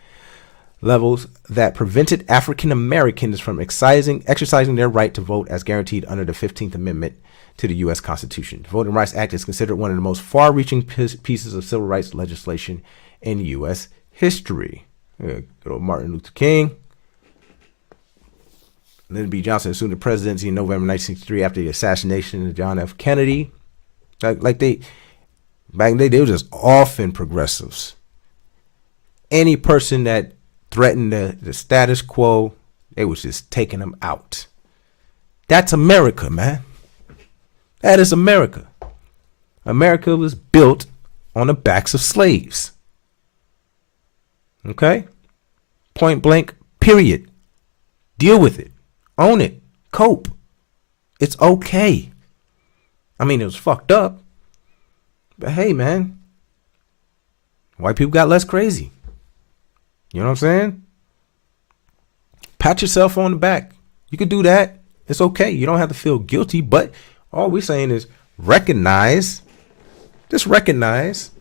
Levels that prevented African Americans from exercising their right to vote as guaranteed under the 15th Amendment to the U.S. Constitution. The Voting Rights Act is considered one of the most far-reaching pieces of civil rights legislation in U.S. history. Good old Martin Luther King. Lyndon B. Johnson assumed the presidency in November 1963 after the assassination of John F. Kennedy. Back in the day, they were just often progressives. Any person that threatened the status quo, they was just taking them out. That's America, man. That is America. America was built on the backs of slaves. Okay? Point blank, period. Deal with it. Own it. Cope. It's okay. I mean, it was fucked up. But hey, man. White people got less crazy. You know what I'm saying? Pat yourself on the back. You can do that. It's okay. You don't have to feel guilty. But all we're saying is recognize. Just recognize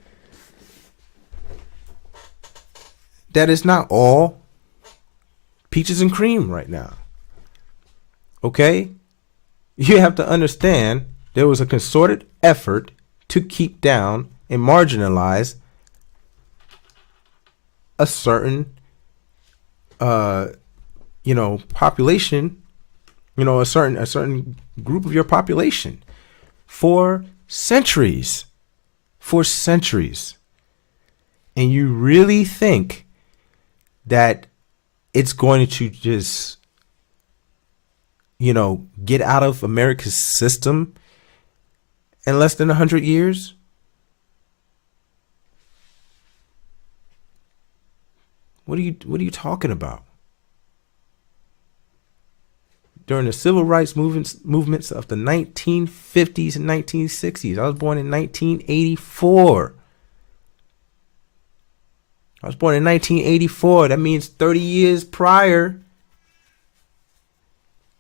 that it's not all peaches and cream right now. Okay? You have to understand there was a concerted effort to keep down and marginalize a certain population, a certain group of your population for centuries. And you really think that it's going to just get out of America's system in less than 100 years? What are you talking about? During the civil rights movements of the 1950s and 1960s. I was born in 1984. That means 30 years prior.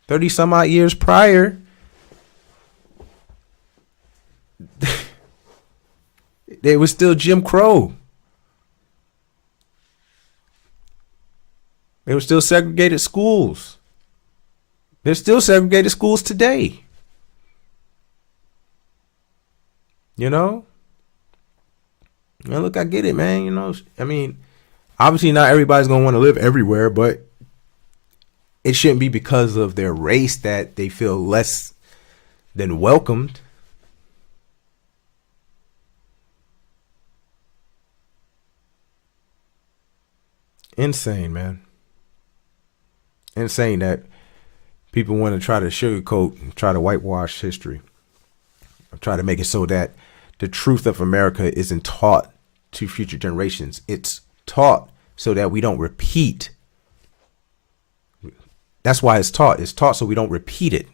30 some odd years prior. There was still Jim Crow. There were still segregated schools. There's still segregated schools today. And look, I get it, man. Obviously not everybody's going to want to live everywhere, but it shouldn't be because of their race that they feel less than welcomed. Insane, man. Insane that people want to try to sugarcoat and try to whitewash history. Try to make it so that the truth of America isn't taught to future generations. It's taught so that we don't repeat. That's why it's taught. It's taught so we don't repeat it.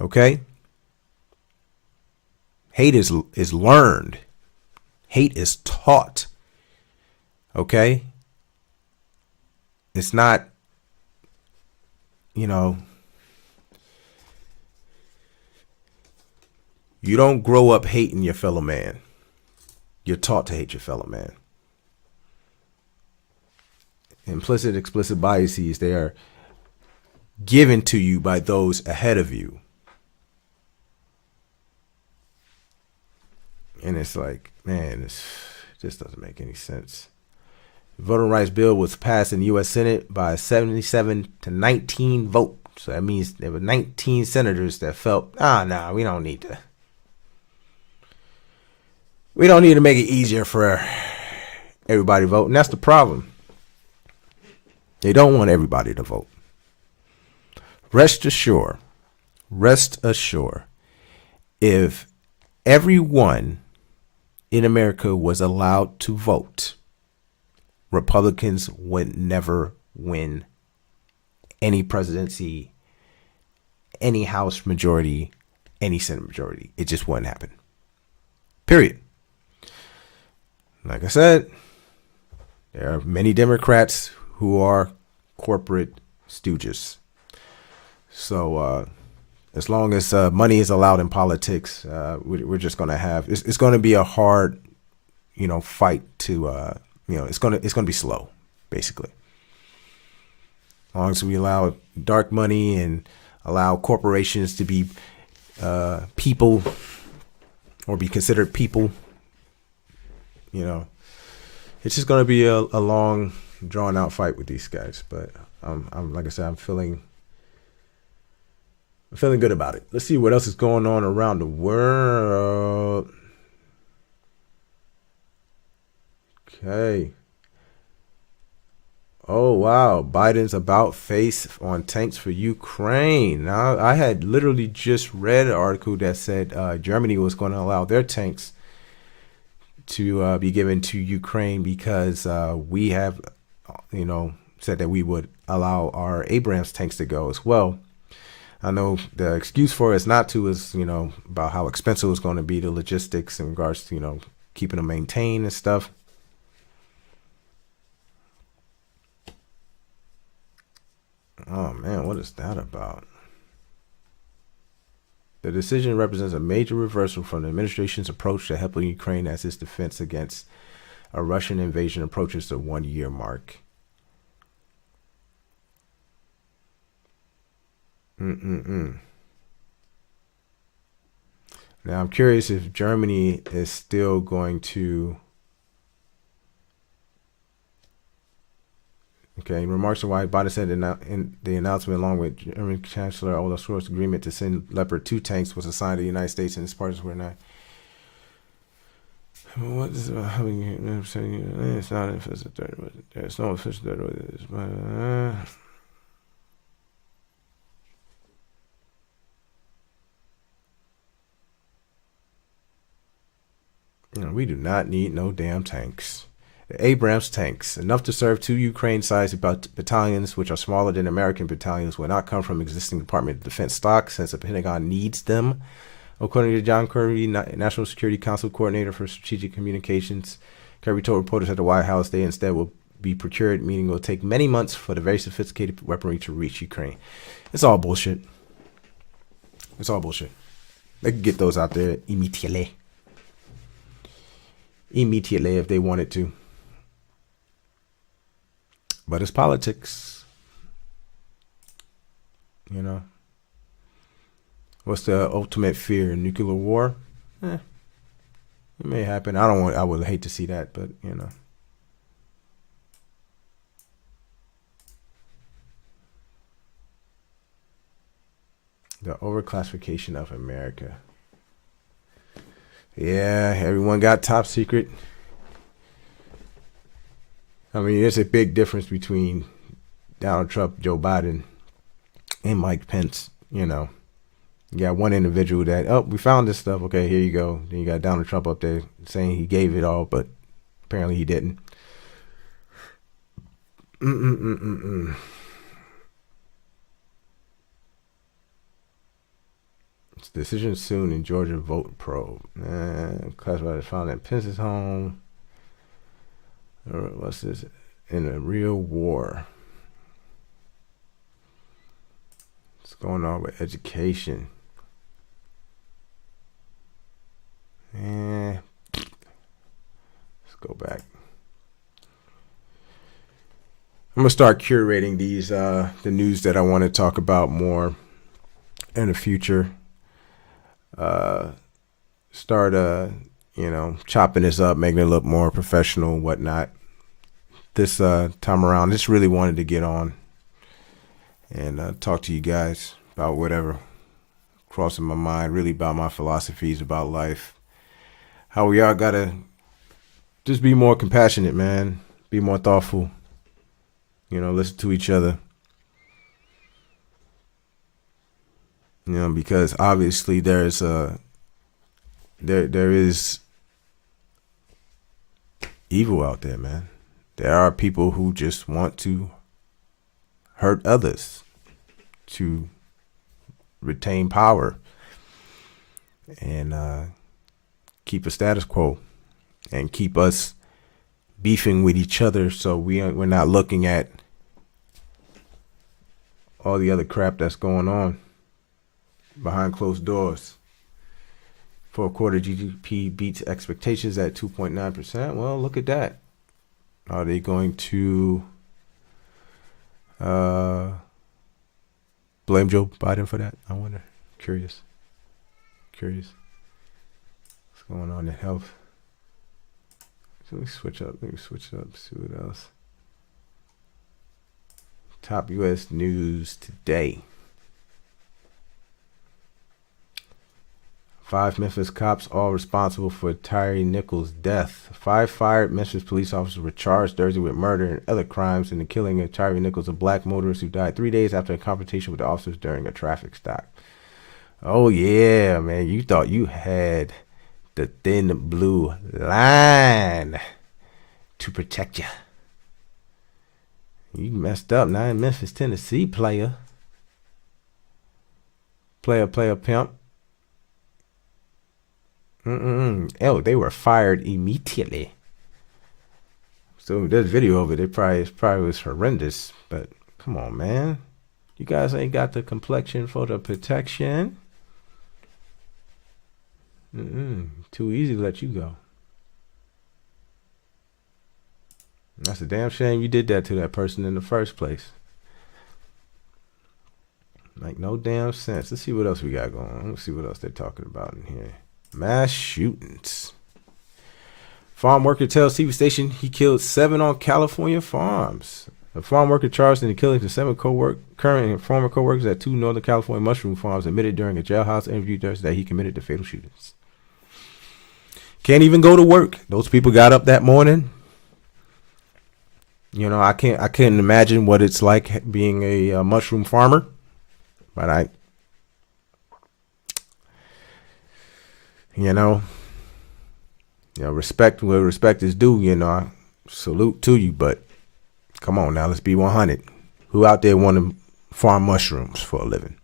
Okay? Hate is learned. Hate is taught. Okay? It's not, you know, you don't grow up hating your fellow man. You're taught to hate your fellow man. Implicit, explicit biases, they are given to you by those ahead of you. And it's like, man, it just doesn't make any sense. The voting rights bill was passed in the U.S. Senate by 77 to 19 vote. So that means there were 19 senators that felt, we don't need to. We don't need to make it easier for everybody to vote. And that's the problem. They don't want everybody to vote. Rest assured, if everyone in America was allowed to vote, Republicans would never win any presidency, any House majority, any Senate majority. It just wouldn't happen. Period. Like I said, there are many Democrats who are corporate stooges. So as long as money is allowed in politics, we're just going to have, it's going to be a hard, fight to, it's going to be slow, basically. As long as we allow dark money and allow corporations to be people or be considered people, it's just going to be a long, drawn out fight with these guys. But I'm like I said, I'm feeling good about it. Let's see what else is going on around the world. Okay. Oh, wow. Biden's about face on tanks for Ukraine. Now, I had literally just read an article that said Germany was going to allow their tanks to be given to Ukraine because we have, said that we would allow our Abrams tanks to go as well. I know the excuse for us not to is, about how expensive it's going to be, the logistics in regards to, keeping them maintained and stuff. Oh, man, what is that about? The decision represents a major reversal from the administration's approach to helping Ukraine as its defense against a Russian invasion approaches the 1-year mark. Now, I'm curious if Germany is still going to... Okay, remarks on why Biden said in the announcement, along with German Chancellor Olaf Scholz's agreement to send Leopard 2 tanks was assigned to the United States and its partners were not. What is about having it's not an official threat, but there's no official threat with this, but we do not need no damn tanks. The Abrams tanks, enough to serve 2 Ukraine-sized battalions, which are smaller than American battalions, will not come from existing Department of Defense stock since the Pentagon needs them. According to John Kirby, National Security Council Coordinator for Strategic Communications, Kirby told reporters at the White House they instead will be procured, meaning it will take many months for the very sophisticated weaponry to reach Ukraine. It's all bullshit. It's all bullshit. They could get those out there immediately. Immediately if they wanted to. But it's politics. What's the ultimate fear? Nuclear war? It may happen. I would hate to see that, but The overclassification of America. Yeah, everyone got top secret. I mean, there's a big difference between Donald Trump, Joe Biden, and Mike Pence. You know, you got one individual that, oh, we found this stuff. Okay, here you go. Then you got Donald Trump up there saying he gave it all, but apparently he didn't. Mm-mm-mm-mm-mm. Decision soon in Georgia vote probe. Classified found at Pence's home. What's this? In a real war. What's going on with education? Let's go back. I'm gonna start curating these the news that I want to talk about more in the future. Start chopping this up, making it look more professional and whatnot. This time around, just really wanted to get on and talk to you guys about whatever crossing my mind, really about my philosophies about life. How we all gotta just be more compassionate, man. Be more thoughtful. Listen to each other. Because obviously there is evil out there, man. There are people who just want to hurt others to retain power and keep a status quo and keep us beefing with each other, so we're not looking at all the other crap that's going on behind closed doors. Fourth quarter GDP beats expectations at 2.9%. Well, look at that. Are they going to blame Joe Biden for that? I wonder. Curious. What's going on in health? So let me switch up. See what else. Top U.S. news today. 5 Memphis cops all responsible for Tyre Nichols' death. 5 fired Memphis police officers were charged Thursday with murder and other crimes in the killing of Tyre Nichols, a black motorist who died 3 days after a confrontation with the officers during a traffic stop. Oh, yeah, man. You thought you had the thin blue line to protect you. You messed up now in Memphis, Tennessee, player. Player, pimp. Oh, they were fired immediately. So there's video of it. It probably was horrendous. But come on, man. You guys ain't got the complexion for the protection. Too easy to let you go. That's a damn shame you did that to that person in the first place. Like, no damn sense. Let's see what else we got going on. Let's see what else they're talking about in here. Mass shootings. Farm worker tells TV station he killed 7 on California farms. A farm worker charged in the killings of 7 current and former co-workers at 2 Northern California mushroom farms admitted during a jailhouse interview Thursday that he committed the fatal shootings. Can't even go to work. Those people got up that morning. I couldn't imagine what it's like being a mushroom farmer, but respect where respect is due. I salute to you, but come on now, let's be 100. Who out there want to farm mushrooms for a living?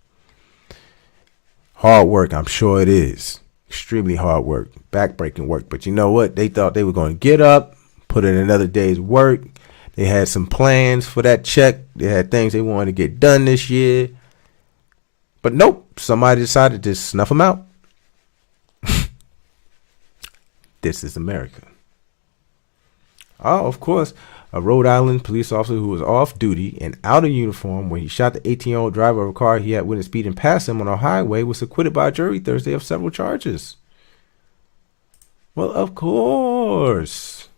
Hard work, I'm sure it is. Extremely hard work, backbreaking work. But you know what? They thought they were going to get up, put in another day's work. They had some plans for that check. They had things they wanted to get done this year. But nope, somebody decided to snuff them out. This is America. Oh, of course, a Rhode Island police officer who was off duty and out of uniform when he shot the 18-year-old driver of a car he had witnessed speeding past him on a highway was acquitted by a jury Thursday of several charges. Well, of course.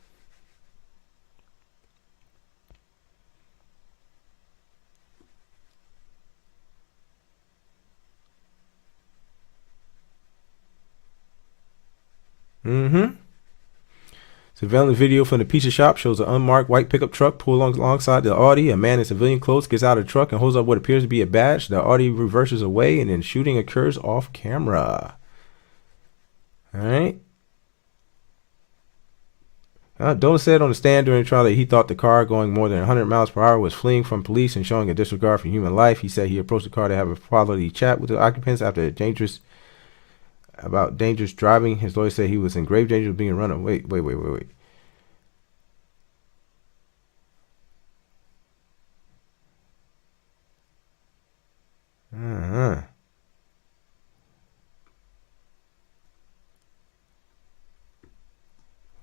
Surveillance video from the pizza shop shows an unmarked white pickup truck pull alongside the Audi. A man in civilian clothes gets out of the truck and holds up what appears to be a badge. The Audi reverses away, and then shooting occurs off camera. All right. Dolan said on the stand during the trial that he thought the car going more than 100 miles per hour was fleeing from police and showing a disregard for human life. He said he approached the car to have a quality chat with the occupants after dangerous driving. His lawyer said he was in grave danger of being run over. Wait.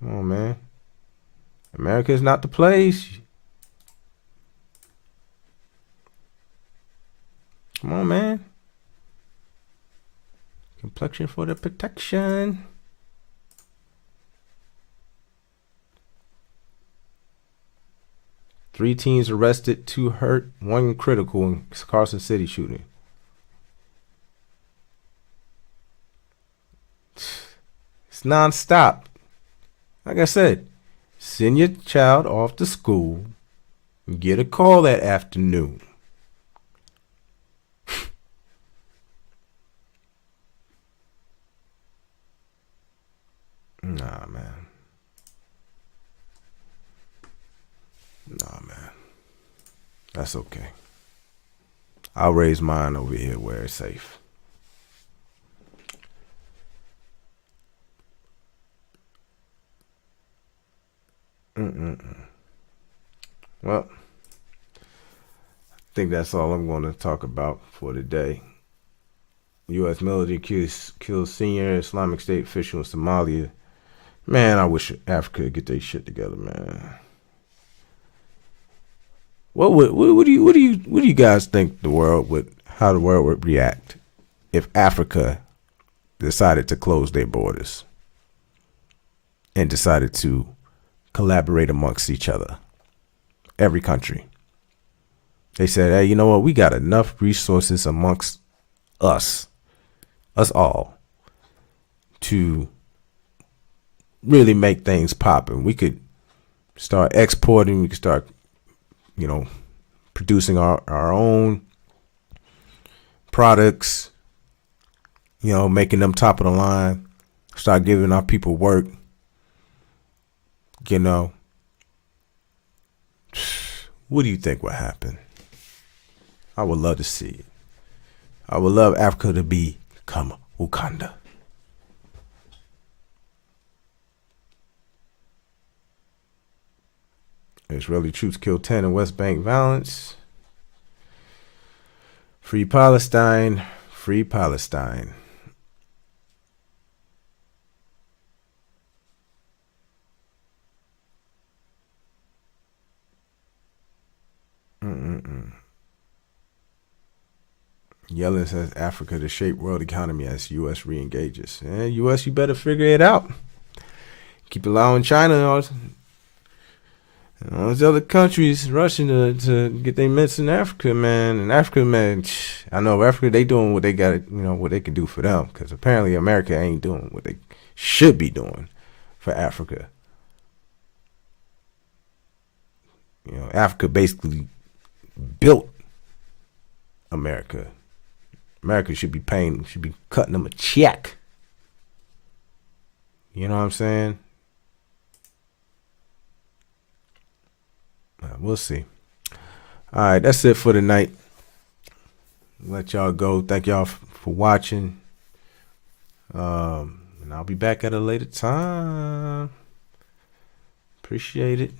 Come on, man. America is not the place. Come on, man. Complexion for the protection. Three teens arrested, 2 hurt, 1 critical in Carson City shooting. It's nonstop. Like I said, send your child off to school and get a call that afternoon. Nah, man. That's okay. I'll raise mine over here where it's safe. Well, I think that's all I'm going to talk about for today. U.S. military kills senior Islamic State official in Somalia. Man, I wish Africa would get their shit together, man. What do you guys think how the world would react if Africa decided to close their borders and decided to collaborate amongst each other? Every country. They said, hey, you know what? We got enough resources amongst us all, to really make things pop. And we could start exporting. We could start, producing our own products, making them top of the line, start giving our people work, What do you think would happen? I would love to see it. I would love Africa to become Wakanda. Israeli troops killed 10 in West Bank violence. Free Palestine. Free Palestine. Yellen says Africa to shape world economy as U.S. re-engages. U.S., you better figure it out. Keep allowing China and all those other countries rushing to get their mitts in Africa, man. And Africa, man, I know Africa, they doing what they got, what they can do for them. Because apparently America ain't doing what they should be doing for Africa. Africa basically built America. America should be cutting them a check. You know what I'm saying? We'll see. All right, that's it for tonight. Let y'all go. Thank y'all for watching. And I'll be back at a later time. Appreciate it.